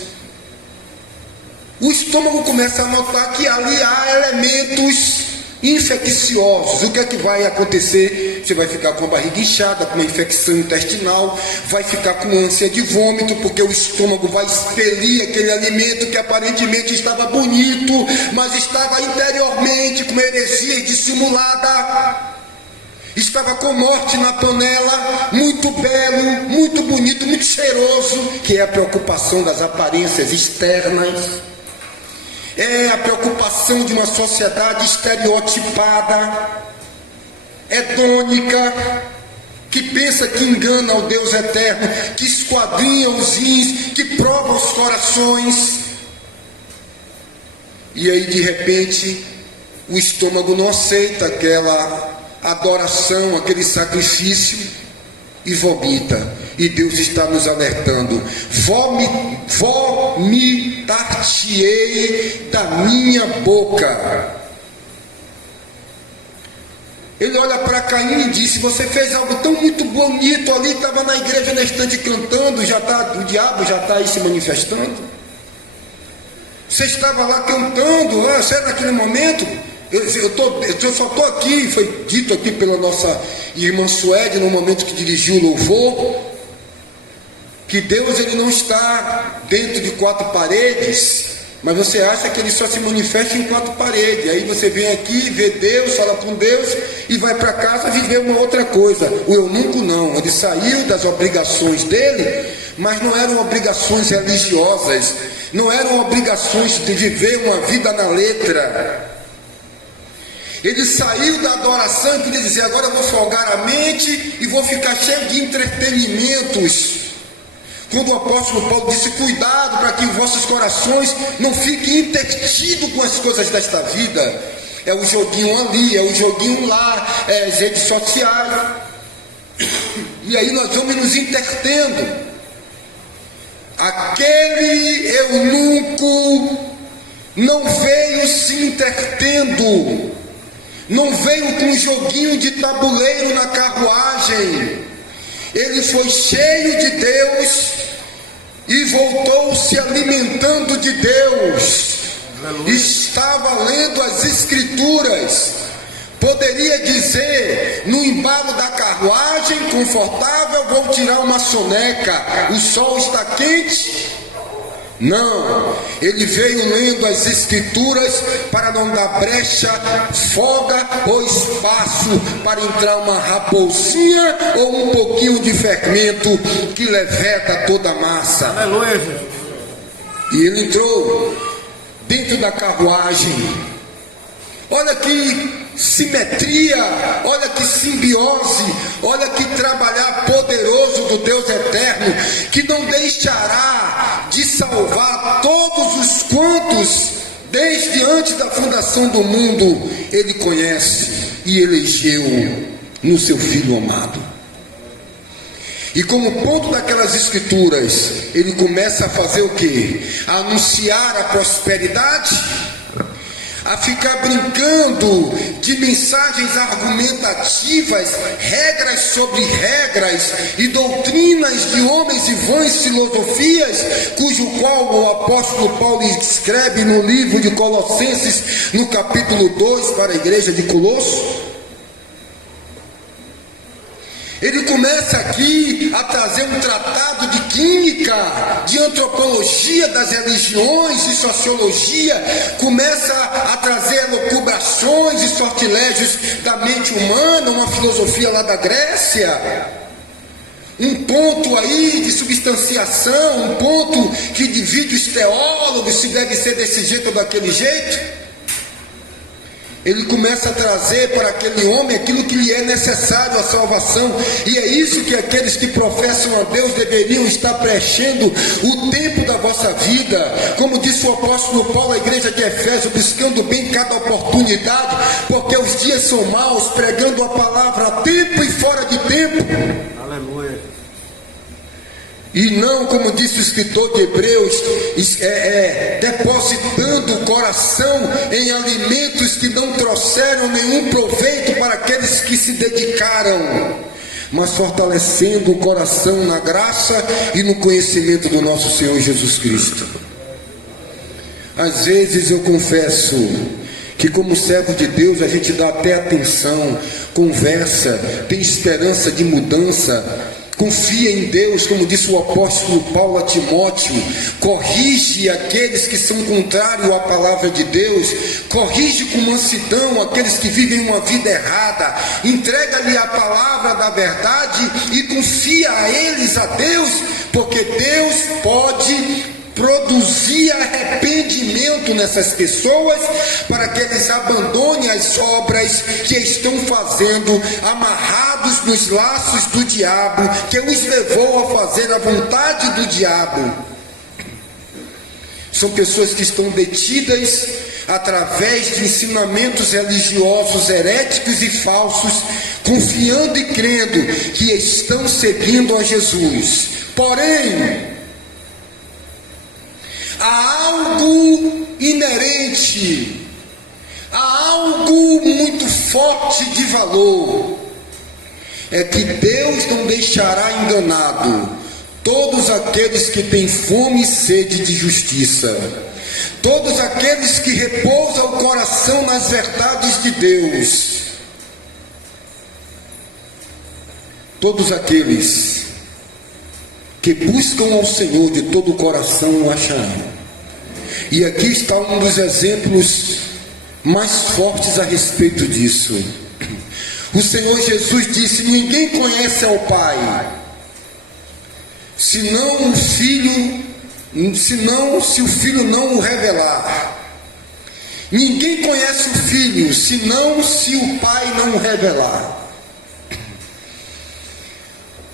O estômago começa a notar que ali há elementos infecciosos. O que é que vai acontecer? Você vai ficar com a barriga inchada, com uma infecção intestinal, vai ficar com ânsia de vômito, porque o estômago vai expelir aquele alimento que aparentemente estava bonito, mas estava interiormente com uma heresia dissimulada, estava com morte na panela, muito belo, muito bonito, muito cheiroso, que é a preocupação das aparências externas. É a preocupação de uma sociedade estereotipada, hedônica, que pensa que engana o Deus eterno, que esquadrinha os rins, que prova os corações. E aí de repente o estômago não aceita aquela adoração, aquele sacrifício e vomita. E Deus está nos alertando: vomitar-te-ei da minha boca. Ele olha para Caim e disse: você fez algo tão muito bonito ali, estava na igreja na estante cantando, o diabo já está aí se manifestando. Você estava lá cantando, você era naquele momento. Eu só estou aqui, foi dito aqui pela nossa irmã Suede no momento que dirigiu o louvor, que Deus ele não está dentro de quatro paredes, mas você acha que ele só se manifesta em quatro paredes. Aí você vem aqui, vê Deus, fala com Deus e vai para casa viver uma outra coisa. O eunuco não, ele saiu das obrigações dele, mas não eram obrigações religiosas, não eram obrigações de viver uma vida na letra. Ele saiu da adoração e podia dizer: agora eu vou folgar a mente e vou ficar cheio de entretenimentos. Quando o apóstolo Paulo disse: cuidado para que vossos corações não fiquem entretidos com as coisas desta vida. É o joguinho ali, é o joguinho lá, é as redes sociais. E aí nós vamos nos entretendo. Aquele eunuco não veio se entretendo, não veio com um joguinho de tabuleiro na carruagem. Ele foi cheio de Deus e voltou se alimentando de Deus. Aleluia. Estava lendo as Escrituras. Poderia dizer, no embalo da carruagem, confortável, vou tirar uma soneca, o sol está quente. Não, ele veio lendo as Escrituras para não dar brecha, folga ou espaço para entrar uma raposinha ou um pouquinho de fermento que leveta toda a massa. Aleluia, Jesus. E ele entrou dentro da carruagem. Olha que simetria, olha que simbiose, olha que trabalhar poderoso do Deus eterno, que não deixará de salvar todos os quantos, desde antes da fundação do mundo, Ele conhece e elegeu no seu Filho amado. E como ponto daquelas Escrituras, Ele começa a fazer o quê? A anunciar a prosperidade, a ficar brincando de mensagens argumentativas, regras sobre regras e doutrinas de homens e vãs filosofias, cujo qual o apóstolo Paulo escreve no livro de Colossenses, no capítulo 2, para a igreja de Colosso. Ele começa aqui a trazer um tratado de química, de antropologia das religiões e sociologia, começa a trazer elucubrações e sortilégios da mente humana, uma filosofia lá da Grécia. um ponto aí de substanciação, um ponto que divide os teólogos se deve ser desse jeito ou daquele jeito. Ele começa a trazer para aquele homem aquilo que lhe é necessário à salvação, e é isso que aqueles que professam a Deus deveriam estar preenchendo o tempo da vossa vida, como disse o apóstolo Paulo à igreja de Efésio, buscando bem cada oportunidade, porque os dias são maus, pregando a palavra a tempo e fora de tempo. Aleluia. E não, como disse o escritor de Hebreus, depositando o coração em alimentos que não trouxeram nenhum proveito para aqueles que se dedicaram, mas fortalecendo o coração na graça e no conhecimento do nosso Senhor Jesus Cristo. Às vezes eu confesso que como servo de Deus a gente dá até atenção, conversa, tem esperança de mudança, confia em Deus, como disse o apóstolo Paulo a Timóteo, corrige aqueles que são contrários à palavra de Deus, corrige com mansidão aqueles que vivem uma vida errada, entrega-lhe a palavra da verdade e confia a eles a Deus, porque Deus pode produzir arrependimento nessas pessoas, para que eles abandonem as obras que estão fazendo, amarrados nos laços do diabo, que os levou a fazer a vontade do diabo. São pessoas que estão detidas através de ensinamentos religiosos heréticos e falsos, confiando e crendo que estão seguindo a Jesus. Porém, há algo inerente, há algo muito forte de valor, é que Deus não deixará enganado todos aqueles que têm fome e sede de justiça, todos aqueles que repousam o coração nas verdades de Deus, todos aqueles que buscam ao Senhor de todo o coração o acharão. E aqui está um dos exemplos mais fortes a respeito disso. O Senhor Jesus disse: ninguém conhece ao Pai, senão o Filho, se o Filho não o revelar. Ninguém conhece o Filho, senão se o Pai não o revelar.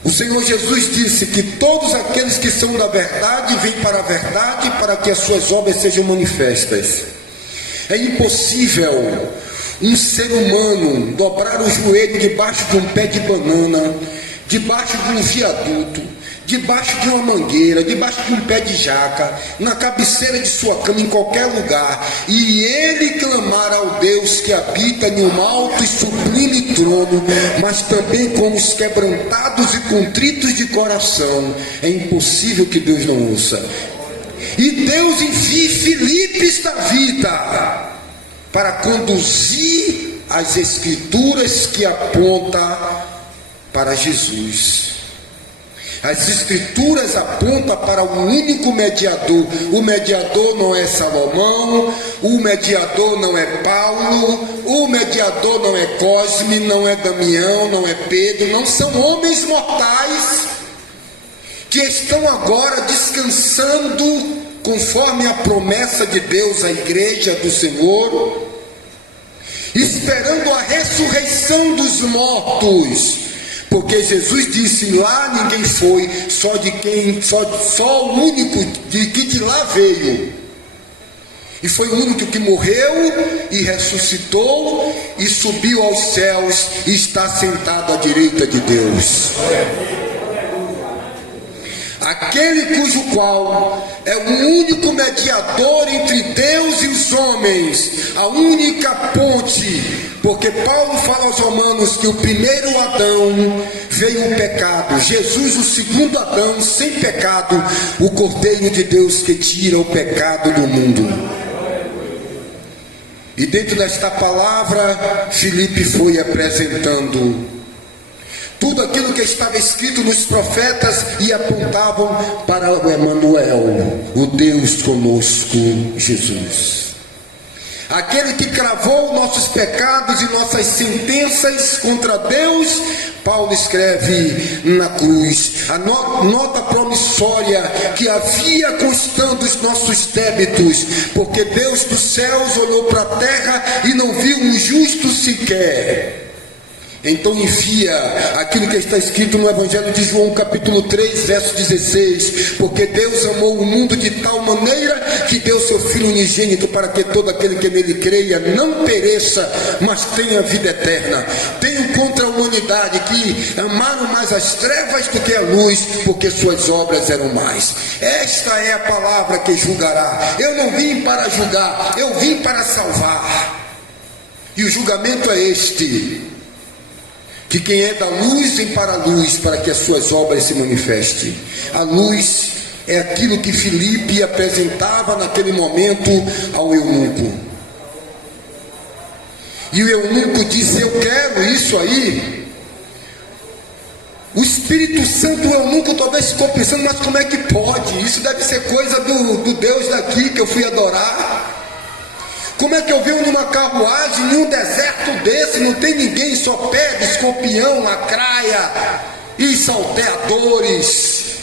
O Senhor Jesus disse que todos aqueles que são da verdade vêm para a verdade, para que as suas obras sejam manifestas. É impossível um ser humano dobrar o joelho debaixo de um pé de banana, debaixo de um viaduto, debaixo de uma mangueira, debaixo de um pé de jaca, na cabeceira de sua cama, em qualquer lugar, e ele clamar ao Deus que habita em um alto e sublime trono, mas também com os quebrantados e contritos de coração. É impossível que Deus não ouça. E Deus envia Filipes da vida para conduzir as escrituras que apontam para Jesus. As escrituras apontam para um único mediador. O mediador não é Salomão, o mediador não é Paulo, o mediador não é Cosme, não é Damião, não é Pedro, não são homens mortais que estão agora descansando conforme a promessa de Deus à igreja do Senhor, esperando a ressurreição dos mortos. Porque Jesus disse: lá ninguém foi, só o único que de lá veio. E foi o único que morreu e ressuscitou e subiu aos céus e está sentado à direita de Deus. Aquele cujo qual é o único mediador entre Deus e os homens, a única ponte, porque Paulo fala aos Romanos que o primeiro Adão veio o pecado, Jesus o segundo Adão sem pecado, o Cordeiro de Deus que tira o pecado do mundo. E dentro desta palavra, Filipe foi apresentando tudo aquilo que estava escrito nos profetas e apontavam para o Emanuel, o Deus conosco, Jesus. aquele que cravou nossos pecados e nossas sentenças contra Deus, Paulo escreve na cruz, a nota promissória que havia constando os nossos débitos, porque Deus dos céus olhou para a terra e não viu um justo sequer. Então envia aquilo que está escrito no Evangelho de João, capítulo 3, verso 16, porque Deus amou o mundo de tal maneira que deu seu Filho unigênito para que todo aquele que nele creia não pereça, mas tenha vida eterna. Tenho contra a humanidade que amaram mais as trevas do que a luz, porque suas obras eram mais. Esta é a palavra que julgará. Eu não vim para julgar, eu vim para salvar. E o julgamento é este: que quem é da luz vem para a luz, para que as suas obras se manifestem. A luz é aquilo que Filipe apresentava naquele momento ao eunuco. E o eunuco disse: eu quero isso aí. O Espírito Santo do eunuco talvez ficou pensando: mas como é que pode? Isso deve ser coisa do Deus daqui que eu fui adorar. Como é que eu venho numa carruagem em um deserto desse, não tem ninguém, só pega escorpião, lacraia e salteadores.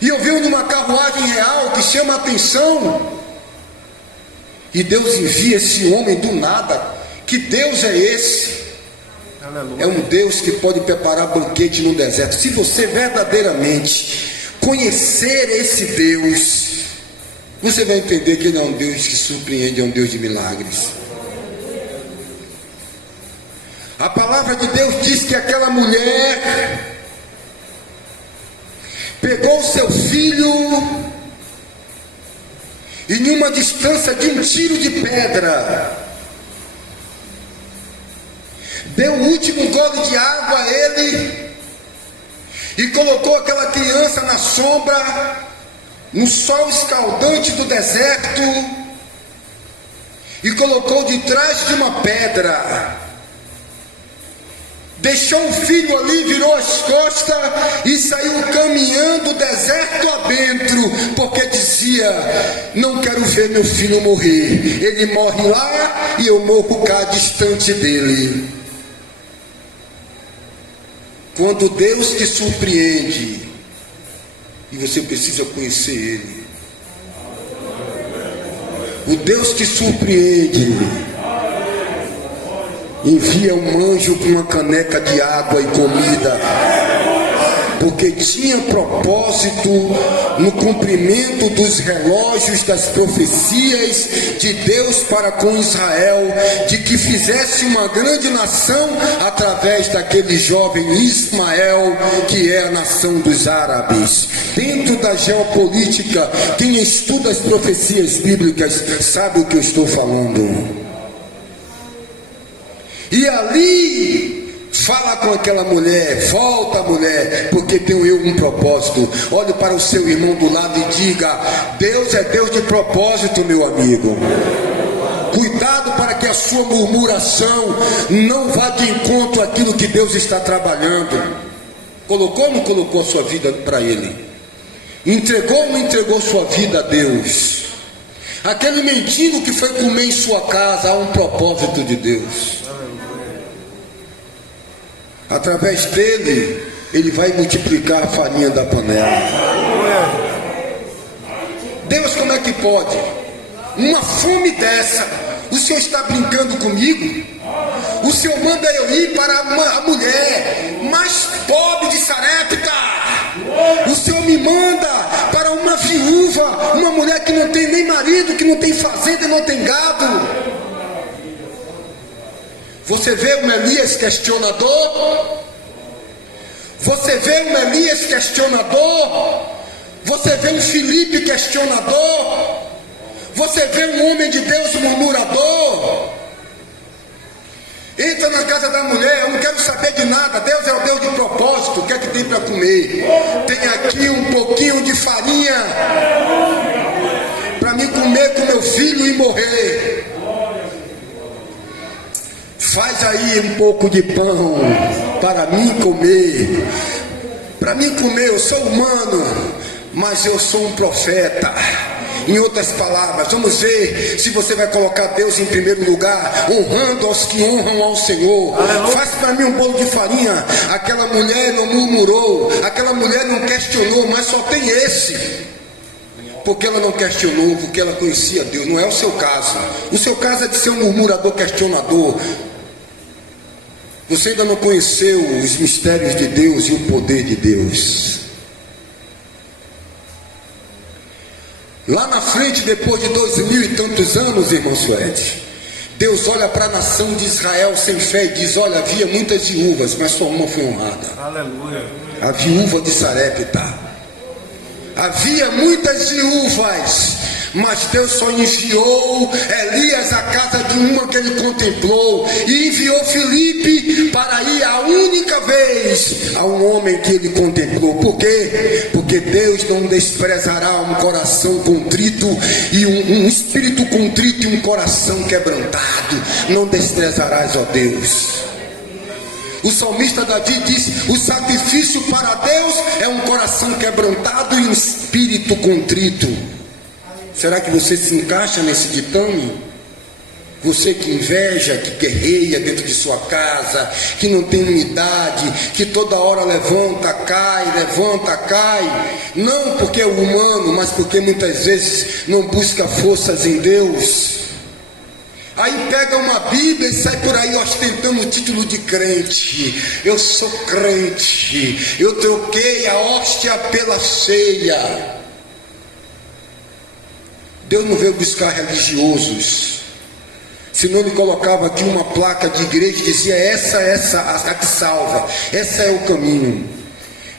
E eu venho numa carruagem real que chama a atenção. E Deus envia esse homem do nada. Que Deus é esse? Aleluia. É um Deus que pode preparar banquete no deserto. Se você verdadeiramente conhecer esse Deus, você vai entender que Ele é um Deus que surpreende, é um Deus de milagres. A palavra de Deus diz que aquela mulher pegou seu filho e, em uma distância de um tiro de pedra, deu o último gole de água a ele e colocou aquela criança na sombra, no sol escaldante do deserto, e colocou de trás de uma pedra. Deixou o filho ali, virou as costas e saiu caminhando o deserto adentro, porque dizia: não quero ver meu filho morrer. Ele morre lá e eu morro cá distante dele. Quando Deus te surpreende, e você precisa conhecer Ele. O Deus te surpreende, envia um anjo com uma caneca de água e comida, porque tinha propósito no cumprimento dos relógios das profecias de Deus para com Israel, de que fizesse uma grande nação através daquele jovem Ismael, que é a nação dos árabes. Dentro da geopolítica, quem estuda as profecias bíblicas sabe o que eu estou falando. E ali fala com aquela mulher: volta, mulher, porque tenho eu um propósito. Olhe para o seu irmão do lado e diga: Deus é Deus de propósito, meu amigo. Cuidado para que a sua murmuração não vá de encontro àquilo que Deus está trabalhando. Colocou ou não colocou a sua vida para Ele? Entregou ou não entregou sua vida a Deus? Aquele mendigo que foi comer em sua casa, há um propósito de Deus. Através dele, ele vai multiplicar a farinha da panela. Deus, como é que pode? Uma fome dessa, o Senhor está brincando comigo? O Senhor manda eu ir para a mulher mais pobre de Sarepta. O Senhor me manda para uma viúva, uma mulher que não tem nem marido, que não tem fazenda e não tem gado. Você vê um Elias questionador? Você vê um Elias questionador? Você vê um Filipe questionador? Você vê um homem de Deus murmurador? Entra na casa da mulher: eu não quero saber de nada, Deus é o Deus de propósito, o que é que tem para comer? Tem aqui um pouquinho de farinha para me comer com meu filho e morrer. Faz aí um pouco de pão para mim comer. Para mim comer, eu sou humano, mas eu sou um profeta. Em outras palavras, vamos ver se você vai colocar Deus em primeiro lugar, honrando aos que honram ao Senhor. Aleluia. Faz para mim um bolo de farinha. Aquela mulher não murmurou, aquela mulher não questionou, mas só tem esse. Porque ela não questionou, porque ela conhecia Deus. Não é o seu caso. O seu caso é de ser um murmurador, questionador. Você ainda não conheceu os mistérios de Deus e o poder de Deus. Lá na frente, depois de 2000 e tantos anos, irmão Suede, Deus olha para a nação de Israel sem fé e diz: olha, havia muitas viúvas, mas só uma foi honrada. Aleluia. A viúva de Sarepta. Havia muitas viúvas, mas Deus só enviou Elias à casa de uma que ele contemplou, e enviou Filipe para ir a única vez a um homem que ele contemplou. Por quê? Porque Deus não desprezará um coração contrito e um espírito contrito e um coração quebrantado. Não desprezarás, ó Deus. O salmista Davi diz: o sacrifício para Deus é um coração quebrantado e um espírito contrito. Será que você se encaixa nesse ditame? Você que inveja, que guerreia dentro de sua casa, que não tem unidade, que toda hora levanta, cai. Não porque é humano, mas porque muitas vezes não busca forças em Deus. Aí pega uma Bíblia e sai por aí ostentando o título de crente. Eu sou crente, eu troquei a hóstia pela ceia. Deus não veio buscar religiosos, senão ele colocava aqui uma placa de igreja e dizia: essa a que salva, essa é o caminho.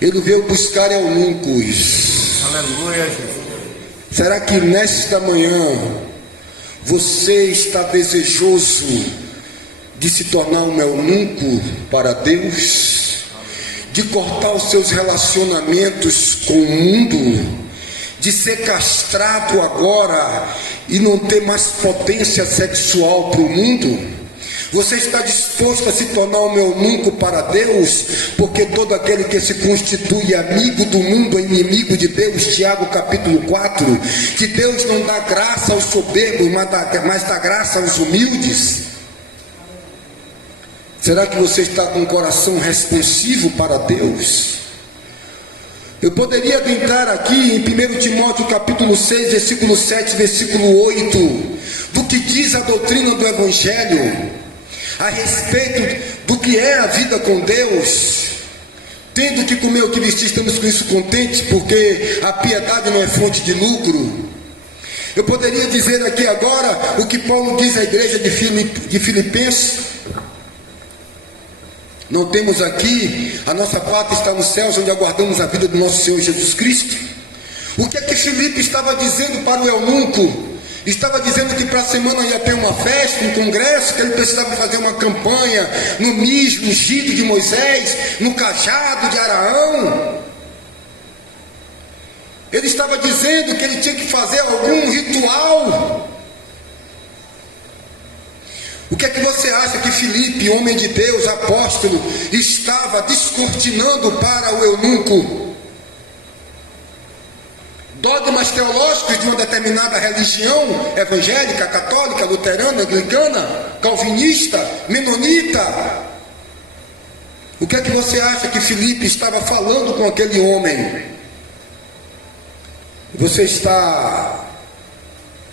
Ele veio buscar eunucos. Aleluia, Jesus. Será que nesta manhã você está desejoso de se tornar um eunuco para Deus? De cortar os seus relacionamentos com o mundo? De ser castrado agora e não ter mais potência sexual para o mundo? Você está disposto a se tornar um eunuco para Deus? Porque todo aquele que se constitui amigo do mundo é inimigo de Deus. Tiago capítulo 4, que Deus não dá graça aos soberbos, mas dá graça aos humildes. Será que você está com o coração responsivo para Deus? Eu poderia adentrar aqui em 1 Timóteo capítulo 6, versículo 7, versículo 8, do que diz a doutrina do Evangelho, a respeito do que é a vida com Deus. Tendo que comer o que vestir, estamos com isso contentes, porque a piedade não é fonte de lucro. Eu poderia dizer aqui agora o que Paulo diz à igreja de Filipenses: não temos aqui, a nossa pátria está nos céus, onde aguardamos a vida do nosso Senhor Jesus Cristo. O que é que Filipe estava dizendo para o eunuco? Estava dizendo que para a semana ia ter uma festa, um congresso, que ele precisava fazer uma campanha no mismo ungido de Moisés, no cajado de Araão. Ele estava dizendo que ele tinha que fazer algum ritual. O que é que você acha que Filipe, homem de Deus, apóstolo, estava descortinando para o eunuco? Dogmas teológicos de uma determinada religião, evangélica, católica, luterana, anglicana, calvinista, menonita. O que é que você acha que Filipe estava falando com aquele homem? Você está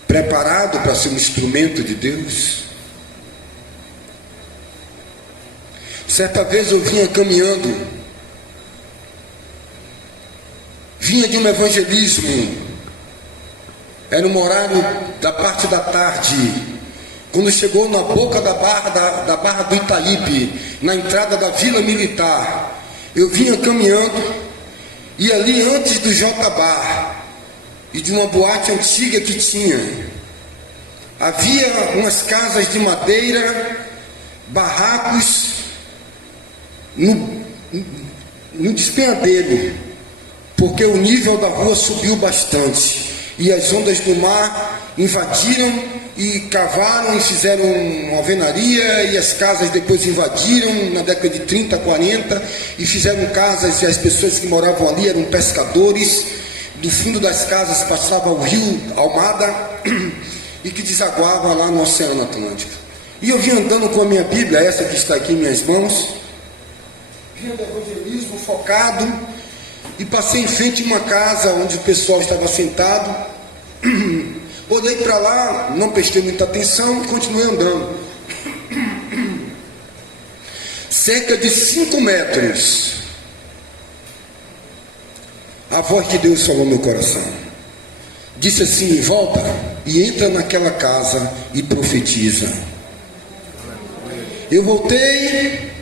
preparado para ser um instrumento de Deus? Certa vez eu vinha caminhando, vinha de um evangelismo, era um horário da parte da tarde, quando chegou na boca da barra do Itaípe, na entrada da Vila Militar, eu vinha caminhando, e ali antes do J-Bar, e de uma boate antiga que tinha, havia umas casas de madeira, barracos, no despenhadeiro, porque o nível da rua subiu bastante e as ondas do mar invadiram e cavaram e fizeram uma alvenaria, e as casas depois invadiram na década de 30, 40 e fizeram casas, e as pessoas que moravam ali eram pescadores do fundo das casas passava o rio Almada e que desaguava lá no Oceano Atlântico. E eu vim andando com a minha Bíblia, essa que está aqui em minhas mãos, vinha do evangelismo focado, e passei em frente a uma casa onde o pessoal estava sentado. Olhei para lá, não prestei muita atenção e continuei andando. Cerca de 5 metros, a voz de Deus falou no meu coração. Disse assim: volta e entra naquela casa e profetiza. Eu voltei,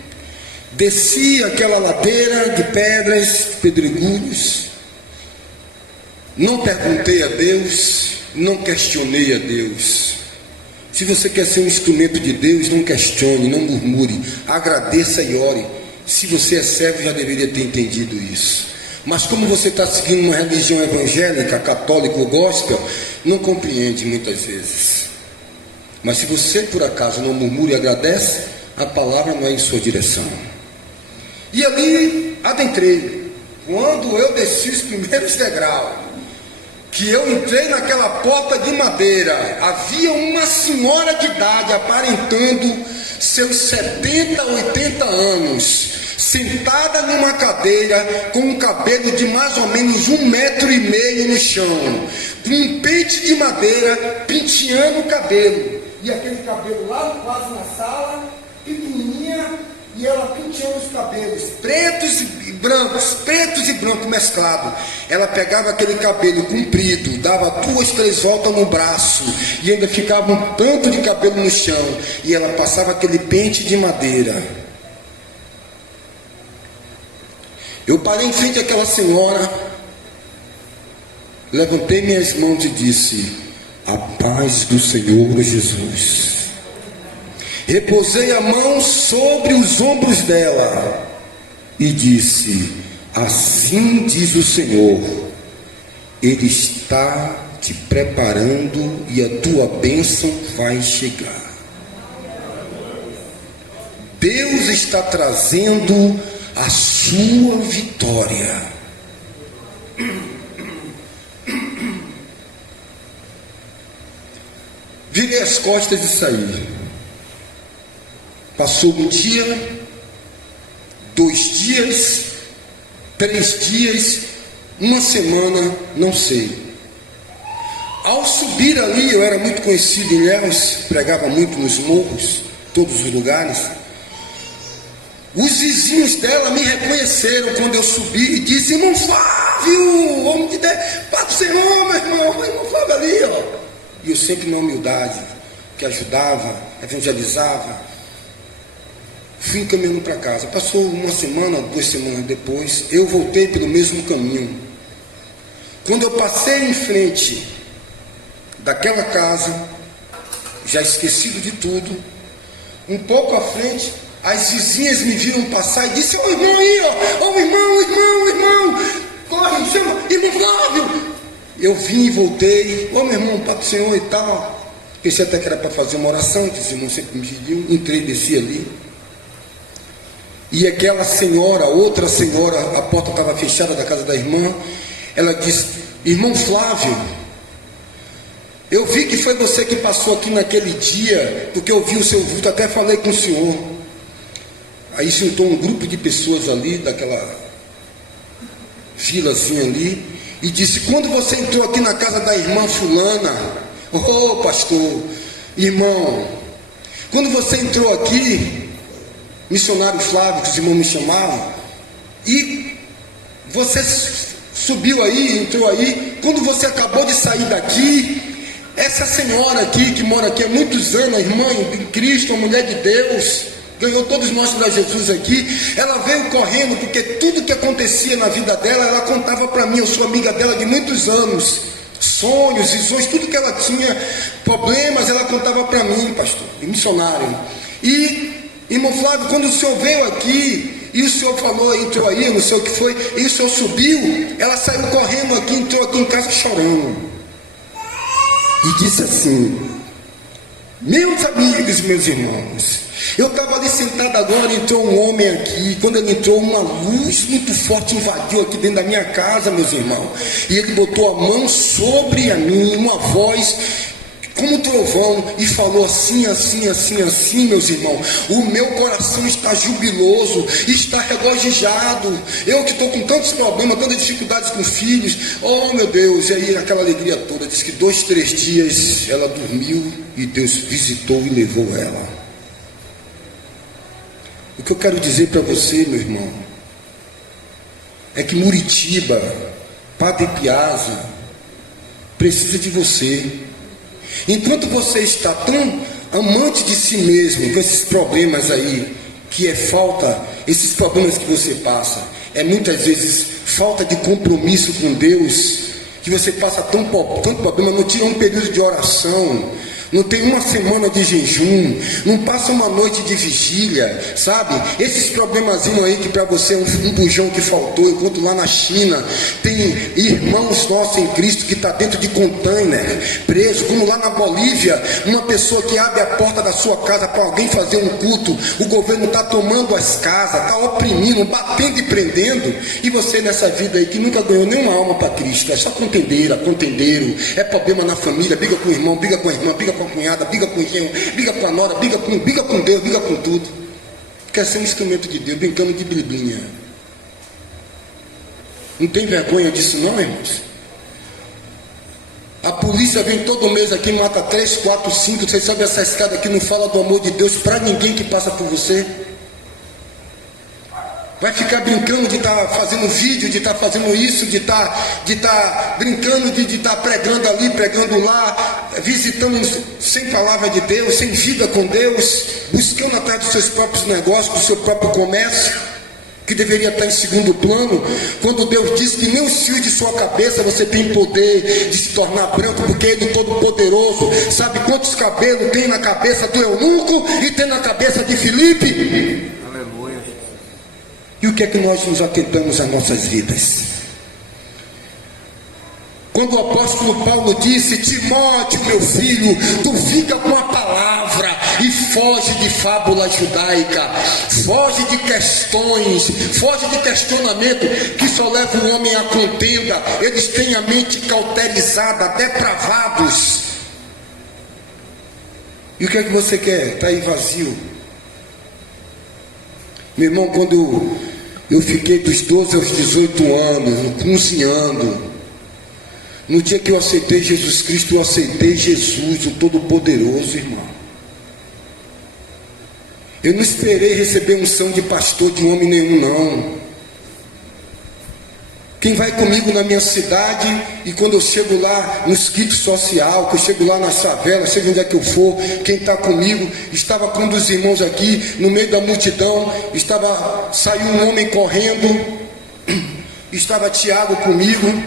desci aquela ladeira de pedras, pedregulhos. Não perguntei a Deus, não questionei a Deus. Se você quer ser um instrumento de Deus, não questione, não murmure, agradeça e ore. Se você é servo, já deveria ter entendido isso. Mas como você está seguindo uma religião evangélica, católica ou gospel, não compreende muitas vezes. Mas se você por acaso não murmura e agradece, a palavra não é em sua direção. E ali adentrei. Quando eu desci os primeiros degraus, que eu entrei naquela porta de madeira, havia uma senhora de idade, aparentando seus 70, 80 anos, sentada numa cadeira, com um cabelo de mais ou menos 1,5 metros no chão, com um pente de madeira, penteando o cabelo, e aquele cabelo lá quase na sala, pequenininha, e ela penteando os cabelos, pretos e brancos mesclados. Ela pegava aquele cabelo comprido, dava 2, 3 voltas no braço, e ainda ficava um tanto de cabelo no chão, e ela passava aquele pente de madeira. Eu parei em frente àquela senhora, levantei minhas mãos e disse: a paz do Senhor Jesus. Repousei a mão sobre os ombros dela e disse: assim diz o Senhor, Ele está te preparando e a tua bênção vai chegar. Deus está trazendo a sua vitória. Virei as costas e saí. Passou um dia, 2 dias, 3 dias, 1 semana, não sei. Ao subir ali, eu era muito conhecido em Ilhéus, pregava muito nos morros, todos os lugares. Os vizinhos dela me reconheceram quando eu subi e disse: irmão Flávio, homem de Deus, Pai do Senhor, meu irmão, irmão Flávio ali, ó. E eu sempre na humildade, que ajudava, evangelizava. Fui caminhando para casa. Passou 1 semana, 2 semanas depois, eu voltei pelo mesmo caminho. Quando eu passei em frente daquela casa, já esquecido de tudo, um pouco à frente, as vizinhas me viram passar e disse: ô irmão aí, ó, ô irmão, corre, chama, irmão Flávio. Eu vim e voltei: ô meu irmão, Pai do Senhor e tal. Pensei até que era para fazer uma oração, que os irmãos sempre me pediam. Entrei, desci ali. E aquela senhora, outra senhora, a porta estava fechada da casa da irmã, ela disse: irmão Flávio, eu vi que foi você que passou aqui naquele dia, porque eu vi o seu vulto, até falei com o senhor. Aí sentou um grupo de pessoas ali, daquela filazinha ali, e disse: quando você entrou aqui na casa da irmã fulana, ô pastor, irmão, quando você entrou aqui, missionário Flávio, que os irmãos me chamavam, e você subiu aí, entrou aí, quando você acabou de sair daqui, essa senhora aqui, que mora aqui há muitos anos, a irmã em Cristo, a mulher de Deus, ganhou todos nós para Jesus aqui, ela veio correndo, porque tudo que acontecia na vida dela, ela contava para mim. Eu sou amiga dela de muitos anos, sonhos, visões, tudo que ela tinha, problemas, ela contava para mim, pastor, e missionário. E irmão Flávio, quando o senhor veio aqui, e o senhor falou, entrou aí, eu não sei o que foi, e o senhor subiu, ela saiu correndo aqui, entrou aqui em casa chorando, e disse assim: Meus amigos, meus irmãos, eu estava ali sentado agora, entrou um homem aqui. Quando ele entrou, uma luz muito forte invadiu aqui dentro da minha casa, meus irmãos. E ele botou a mão sobre a mim, uma voz como um trovão, e falou assim, assim, assim, assim, meus irmãos. O meu coração está jubiloso, está regozijado. Eu que estou com tantos problemas, tantas dificuldades com filhos. Oh meu Deus, e aí aquela alegria toda. Diz que 2, 3 dias ela dormiu e Deus visitou e levou ela. O que eu quero dizer para você, meu irmão, é que Muritiba, Padre Piazza, precisa de você. Enquanto você está tão amante de si mesmo, com esses problemas aí, que é falta, esses problemas que você passa, é muitas vezes falta de compromisso com Deus, que você passa tanto problema, não tira um período de oração, não tem uma semana de jejum, não passa uma noite de vigília, sabe? Esses problemazinhos aí que para você é um bujão que faltou, enquanto lá na China tem irmãos nossos em Cristo que está dentro de container, preso, como lá na Bolívia, uma pessoa que abre a porta da sua casa para alguém fazer um culto, o governo está tomando as casas, está oprimindo, batendo e prendendo, e você nessa vida aí que nunca ganhou nenhuma alma para Cristo, é só contendeiro, é problema na família, briga com o irmão, briga com a irmã, briga com a cunhada, briga com o genro, briga com a nora, briga com Deus, briga com tudo. Quer ser um instrumento de Deus, brincando de bliblinha. Não tem vergonha disso não, irmãos? A polícia vem todo mês aqui, mata 3, 4, 5, vocês sabem, essa escada aqui não fala do amor de Deus para ninguém que passa por você. Vai ficar brincando de estar fazendo vídeo, de estar fazendo isso, de estar brincando, de estar pregando ali, pregando lá, visitando sem palavra de Deus, sem vida com Deus, buscando atrás dos seus próprios negócios, do seu próprio comércio, que deveria estar em segundo plano, quando Deus diz que nem os fios de sua cabeça você tem poder de se tornar branco, porque Ele é todo-poderoso. Sabe quantos cabelos tem na cabeça do eunuco e tem na cabeça de Filipe? E o que é que nós nos atentamos às nossas vidas? Quando o apóstolo Paulo disse: Timóteo, meu filho, tu fica com a palavra e foge de fábula judaica, foge de questões, foge de questionamento que só leva o homem à contenda. Eles têm a mente cauterizada, depravados. E o que é que você quer? Está aí vazio. Meu irmão, quando eu fiquei dos 12 aos 18 anos, cozinhando, no dia que eu aceitei Jesus Cristo, eu aceitei Jesus, o Todo-Poderoso, irmão. Eu não esperei receber unção de pastor de homem nenhum, não. Quem vai comigo na minha cidade, e quando eu chego lá no esquito social, que eu chego lá nas favelas, seja onde é que eu for, quem está comigo, estava com um dos irmãos aqui, no meio da multidão, saiu um homem correndo, estava Tiago comigo,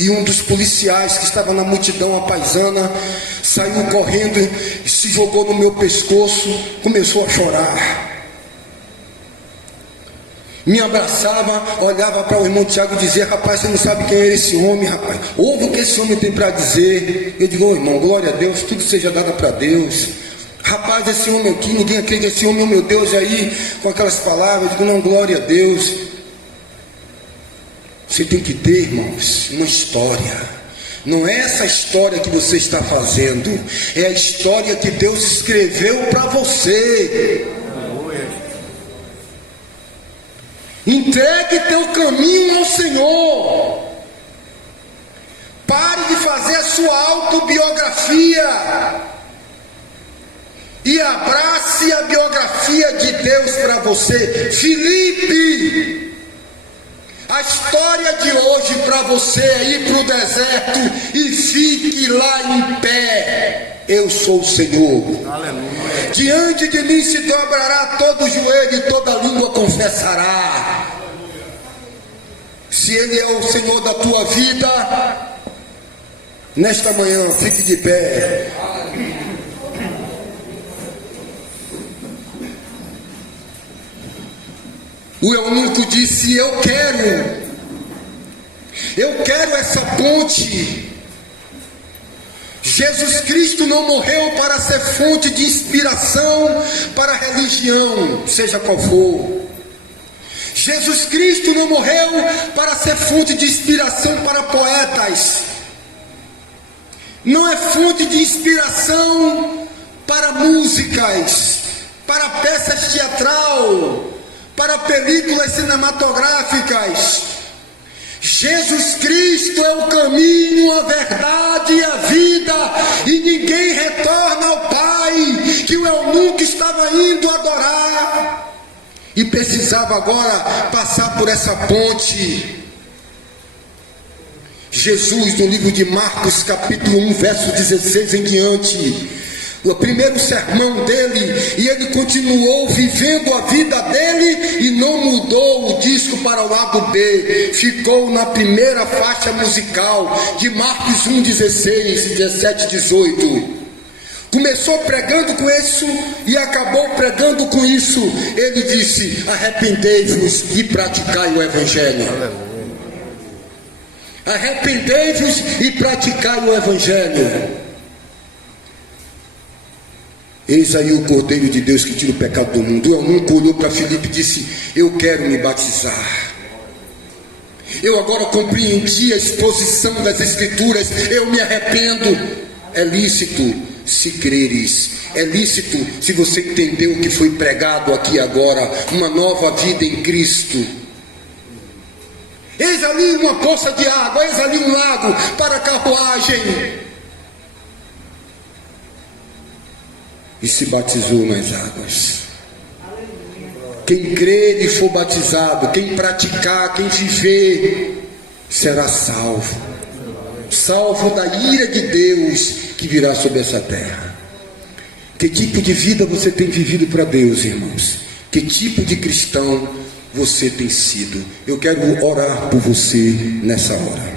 e um dos policiais que estava na multidão, a paisana, saiu correndo, se jogou no meu pescoço, começou a chorar. Me abraçava, olhava para o irmão Tiago e dizia: rapaz, você não sabe quem é esse homem, rapaz. Ouve o que esse homem tem para dizer. Eu digo: irmão, glória a Deus, tudo seja dado para Deus. Rapaz, esse homem aqui, ninguém acredita, esse homem, meu Deus, aí, com aquelas palavras. Eu digo: não, glória a Deus. Você tem que ter, irmãos, uma história. Não é essa história que você está fazendo, é a história que Deus escreveu para você. Entregue teu caminho ao Senhor. Pare de fazer a sua autobiografia e abrace a biografia de Deus para você. Filipe, a história de hoje para você é ir para o deserto e fique lá em pé. Eu sou o Senhor. Aleluia. Diante de mim se dobrará todo o joelho e toda língua confessará. Se Ele é o Senhor da tua vida, nesta manhã fique de pé. O eunuco disse: eu quero essa ponte Jesus Cristo não morreu para ser fonte de inspiração para a religião, seja qual for. Jesus Cristo não morreu para ser fonte de inspiração para poetas. Não é fonte de inspiração para músicas, para peças teatral, para películas cinematográficas. Jesus Cristo é o caminho, a verdade e a vida, e ninguém retorna ao Pai que o eunuco estava indo adorar e precisava agora passar por essa ponte. Jesus, no livro de Marcos, capítulo 1, verso 16 em diante, o primeiro sermão dele, e ele continuou vivendo a vida dele e não mudou o disco para o lado B, ficou na primeira faixa musical de Marcos 1, 16, 17, 18. Começou pregando com isso e acabou pregando com isso. Ele disse: arrependei-vos e praticai o Evangelho. Arrependei-vos e praticai o Evangelho. Eis aí o Cordeiro de Deus que tira o pecado do mundo. O eunuco olhou para Filipe e disse: eu quero me batizar. Eu agora compreendi a exposição das Escrituras. Eu me arrependo. É lícito se creres. É lícito se você entendeu o que foi pregado aqui agora. Uma nova vida em Cristo. Eis ali uma poça de água. Eis ali um lago para carruagem. E se batizou nas águas. Quem crer e for batizado, quem praticar, quem viver, será salvo. Salvo da ira de Deus que virá sobre essa terra. Que tipo de vida você tem vivido para Deus, irmãos? Que tipo de cristão você tem sido? Eu quero orar por você nessa hora.